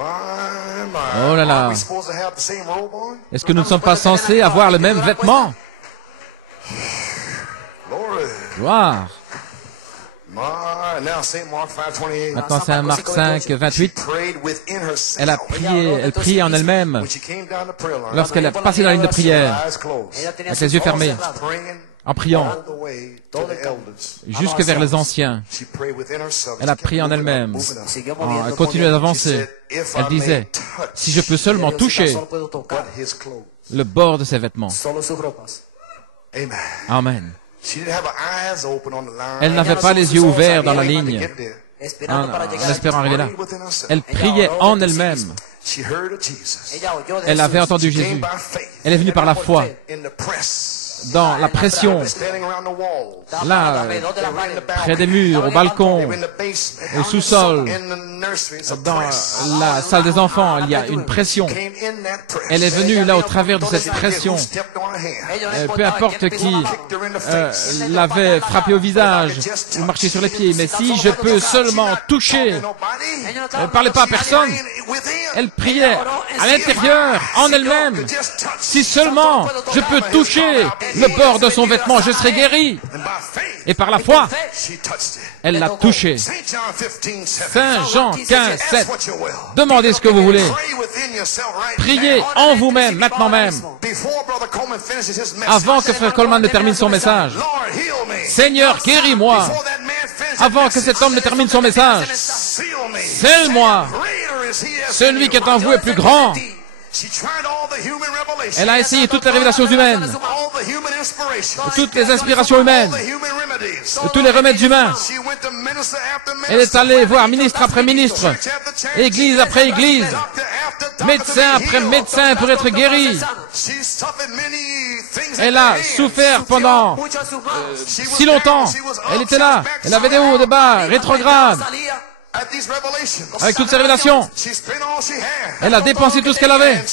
Oh là là! Est-ce que nous ne sommes pas censés avoir le même vêtement? Gloire! Maintenant, c'est Marc 5, 28. Elle priait en elle-même lorsqu'elle est passée dans la ligne de prière, avec les yeux fermés, en priant, jusque vers les anciens. Elle a prié en elle-même. Elle continuait d'avancer. Elle disait, si je peux seulement toucher le bord de ses vêtements. Amen. Elle n'avait pas les yeux ouverts dans la ligne, en espérant arriver là. Elle priait en elle-même. Elle avait entendu Jésus. Elle est venue par la foi. Dans la pression, là, près des murs, au balcon, au sous-sol, dans la salle des enfants, il y a une pression. Elle est venue là au travers de cette pression. Peu importe qui l'avait frappé au visage ou marché sur les pieds, mais si je peux seulement toucher, elle ne parlait pas à personne, elle priait à l'intérieur, en elle-même. Si seulement je peux toucher le bord de son vêtement, je serai guéri. Et par la foi, elle l'a touché. Saint Jean 15, 7. Demandez ce que vous voulez. Priez en vous-même, maintenant même. Avant que Frère Coleman ne termine son message. Seigneur, guéris-moi. Avant que cet homme ne termine son message. Scelle-moi. Celui qui est en vous est plus grand. Elle a essayé toutes les révélations humaines, toutes les inspirations humaines, tous les remèdes humains. Elle est allée voir ministre après ministre, église après église, médecin après médecin pour être guérie. Elle a souffert pendant si longtemps. Elle était là. Elle avait des hauts, des bas, rétrogrades. Avec toutes ces révélations, elle a dépensé tout ce qu'elle avait.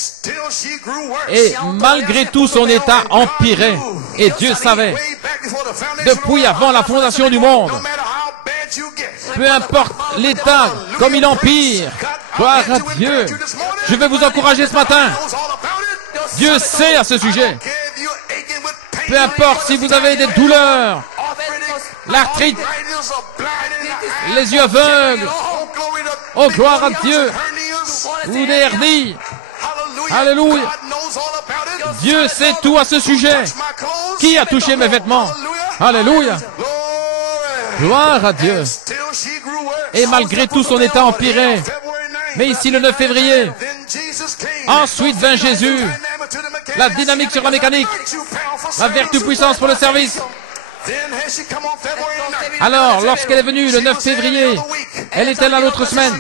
Et malgré tout, son état empirait. Et Dieu savait, depuis avant la fondation du monde, peu importe l'état, comme il empire, gloire à Dieu. Je vais vous encourager ce matin. Dieu sait à ce sujet. Peu importe si vous avez des douleurs, l'arthrite, les yeux aveugles. Oh, gloire à Dieu. Ou des hernies. Alléluia. Dieu sait tout à ce sujet. Qui a touché mes vêtements? Alléluia. Gloire à Dieu. Et malgré tout, son état empiré. Mais ici, le 9 février, ensuite vint Jésus, la dynamique sur la mécanique, la vertu puissance pour le service. Alors, lorsqu'elle est venue le 9 février, elle était là l'autre semaine.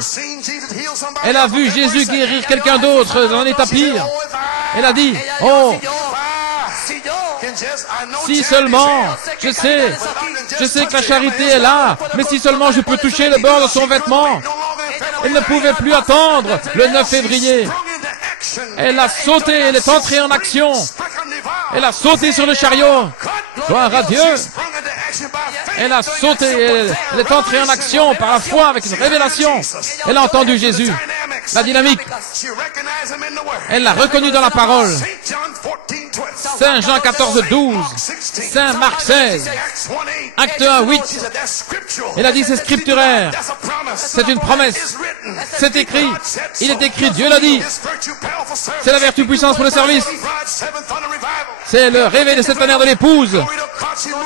Elle a vu Jésus guérir quelqu'un d'autre dans un état pire. Elle a dit, oh, si seulement, je sais que la charité est là, mais si seulement je peux toucher le bord de son vêtement. Elle ne pouvait plus attendre le 9 février. Elle a sauté, elle est entrée en action. Elle a sauté sur le chariot. Gloire à Dieu. Elle a sauté, elle est entrée en action par la foi avec une révélation. Elle a entendu Jésus. La dynamique. Elle l'a reconnu dans la parole. Saint Jean 14, 12. Saint Marc 16. Acte 1, 8. Elle a dit c'est scripturaire. C'est une promesse. C'est écrit. Il est écrit. Dieu l'a dit. C'est la vertu puissance pour le service. C'est le réveil de cette manière de l'épouse.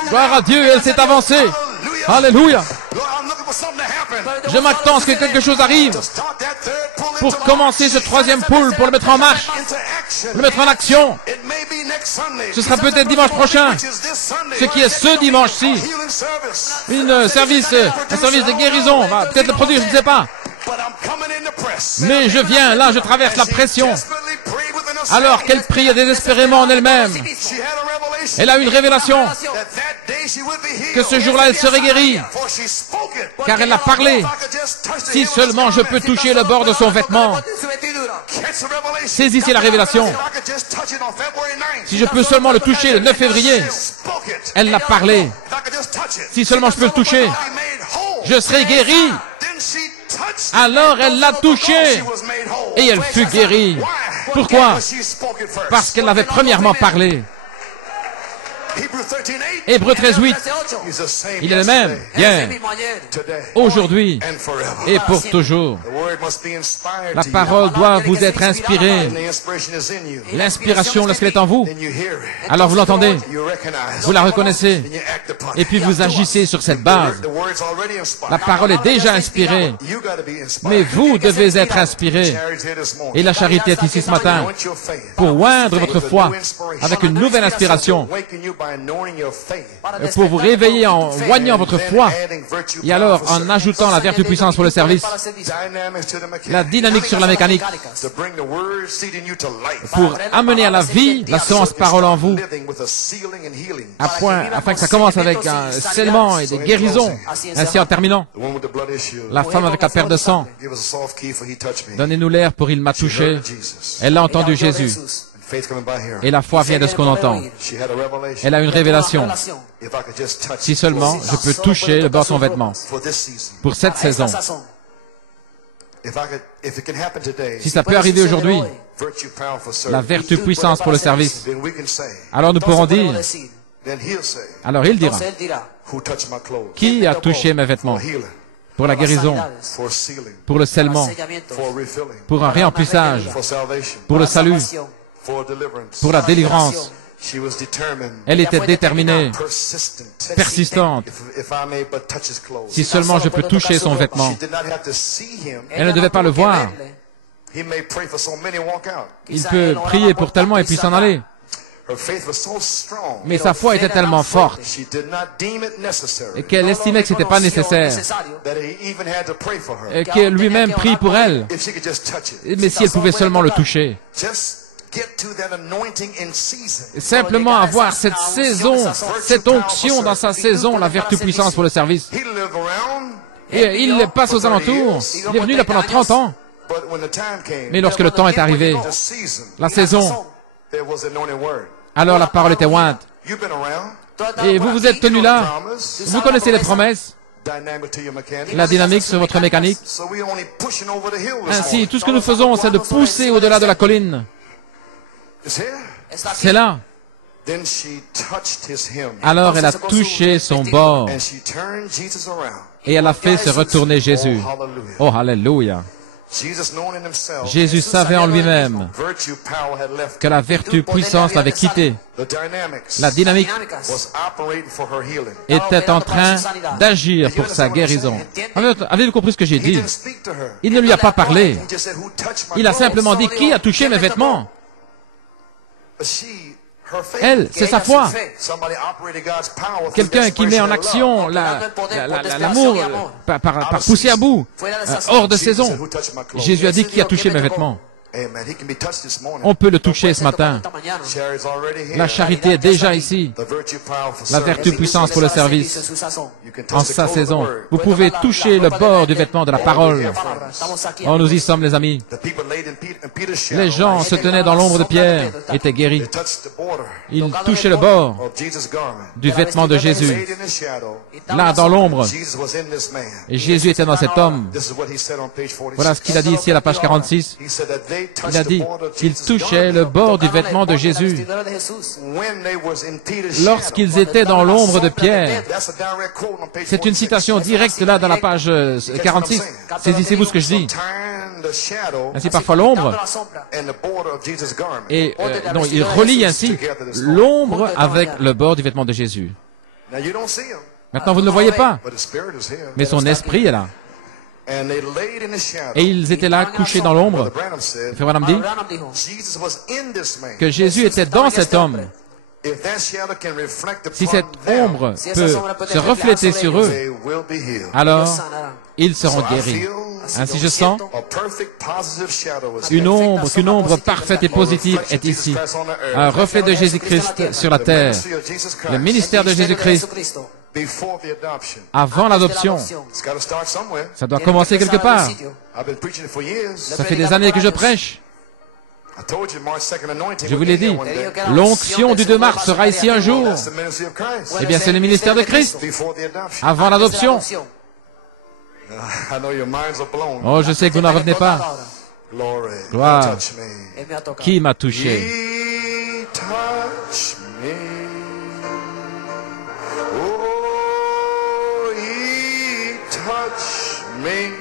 Gloire à Dieu, elle s'est avancée. Alléluia. Je m'attends à ce que quelque chose arrive pour commencer ce troisième pull, pour le mettre en marche, le mettre en action. Ce sera peut-être dimanche prochain, ce qui est ce dimanche-ci. Un service de guérison, va peut-être le produire, je ne sais pas. Mais je viens, là, je traverse la pression. Alors qu'elle prie désespérément en elle-même, elle a eu une révélation que ce jour-là, elle serait guérie, car elle a parlé. Si seulement je peux toucher le bord de son vêtement. Saisissez la révélation. Si je peux seulement le toucher le 9 février, elle l'a parlé. Si seulement je peux le toucher, je serai guéri. Alors elle l'a touché et elle fut guérie. Pourquoi? Parce qu'elle avait premièrement parlé. Hébreux 13, 8. Il est le même hier, aujourd'hui et pour toujours. La parole doit vous être inspirée. L'inspiration, lorsqu'elle est en vous, alors vous l'entendez, vous la reconnaissez, et puis vous agissez sur cette base. La parole est déjà inspirée, mais vous devez être inspiré. Et la charité est ici ce matin pour oindre votre foi avec une nouvelle inspiration, pour vous réveiller en joignant votre foi et alors en ajoutant la vertu puissance pour le service, la dynamique sur la mécanique, pour amener à la vie la semence parole en vous, afin que ça commence avec un scellement et des guérisons. Ainsi en terminant, la femme avec la perte de sang, donnez-nous l'air pour il m'a touché. Elle a entendu Jésus. Et la foi vient de ce qu'on entend. Elle a une révélation. Si seulement je peux toucher le bord de son vêtement pour cette saison. Si ça peut arriver aujourd'hui, la vertu puissance pour le service, alors nous pourrons dire, alors il dira, qui a touché mes vêtements pour la guérison, pour le scellement, pour un réemplissage, pour le salut, pour la délivrance. Elle était déterminée, persistante. Si seulement je peux toucher son vêtement. Elle ne devait pas le voir. Il peut prier pour tellement et puis s'en aller. Mais sa foi était tellement forte et qu'elle estimait que ce n'était pas nécessaire et que lui-même prie pour elle. Mais si elle pouvait seulement le toucher. Simplement avoir cette saison, cette onction dans sa saison, la vertu puissance pour le service. Et il passe aux alentours. Il est venu là pendant 30 ans. Mais lorsque le temps est arrivé, la saison, alors la parole était ointe. Et vous vous êtes tenu là. Vous connaissez les promesses. La dynamique sur votre mécanique. Ainsi, tout ce que nous faisons, c'est de pousser au-delà de la colline. C'est là. Alors elle a touché son bord et elle a fait se retourner Jésus. Oh, alléluia. Jésus savait en lui-même que la vertu puissance l'avait quitté. La dynamique était en train d'agir pour sa guérison. Avez-vous compris ce que j'ai dit? Il ne lui a pas parlé. Il a simplement dit, qui a touché mes vêtements? Elle, c'est sa foi. Quelqu'un qui met en action l'amour par pousser à bout, hors de saison. Jésus a dit, qui a touché mes vêtements? On peut le toucher ce matin. La charité est déjà ici. La vertu puissance pour le service en sa saison. Vous pouvez toucher le bord du vêtement de la parole. Oh, nous y sommes, les amis. Les gens se tenaient dans l'ombre de Pierre, étaient guéris. Ils touchaient le bord du vêtement de Jésus. Là, dans l'ombre. Et Jésus était dans cet homme. Voilà ce qu'il a dit ici à la page 46. Il a dit qu'il touchait le bord du vêtement de Jésus. Lorsqu'ils étaient dans l'ombre de Pierre. C'est une citation directe là dans la page 46. Saisissez-vous ce que je dis. Ainsi parfois l'ombre. Et non, il relie ainsi l'ombre avec le bord du vêtement de Jésus. Maintenant vous ne le voyez pas. Mais son esprit est là. Et ils étaient là, couchés dans l'ombre. Frère Branham dit que Jésus était dans cet homme. Si cette ombre peut se refléter sur eux, alors ils seront guéris. Ainsi je sens qu'une ombre parfaite et positive est ici. Un reflet de Jésus-Christ sur la terre. Le ministère de Jésus-Christ avant l'adoption. Ça doit commencer quelque part. Ça fait des années que je prêche. Je vous l'ai dit, l'onction du 2 mars sera ici un jour. Eh bien, c'est le ministère de Christ avant l'adoption. Oh, je sais que vous n'en revenez pas. Gloire. Qui m'a touché? Me.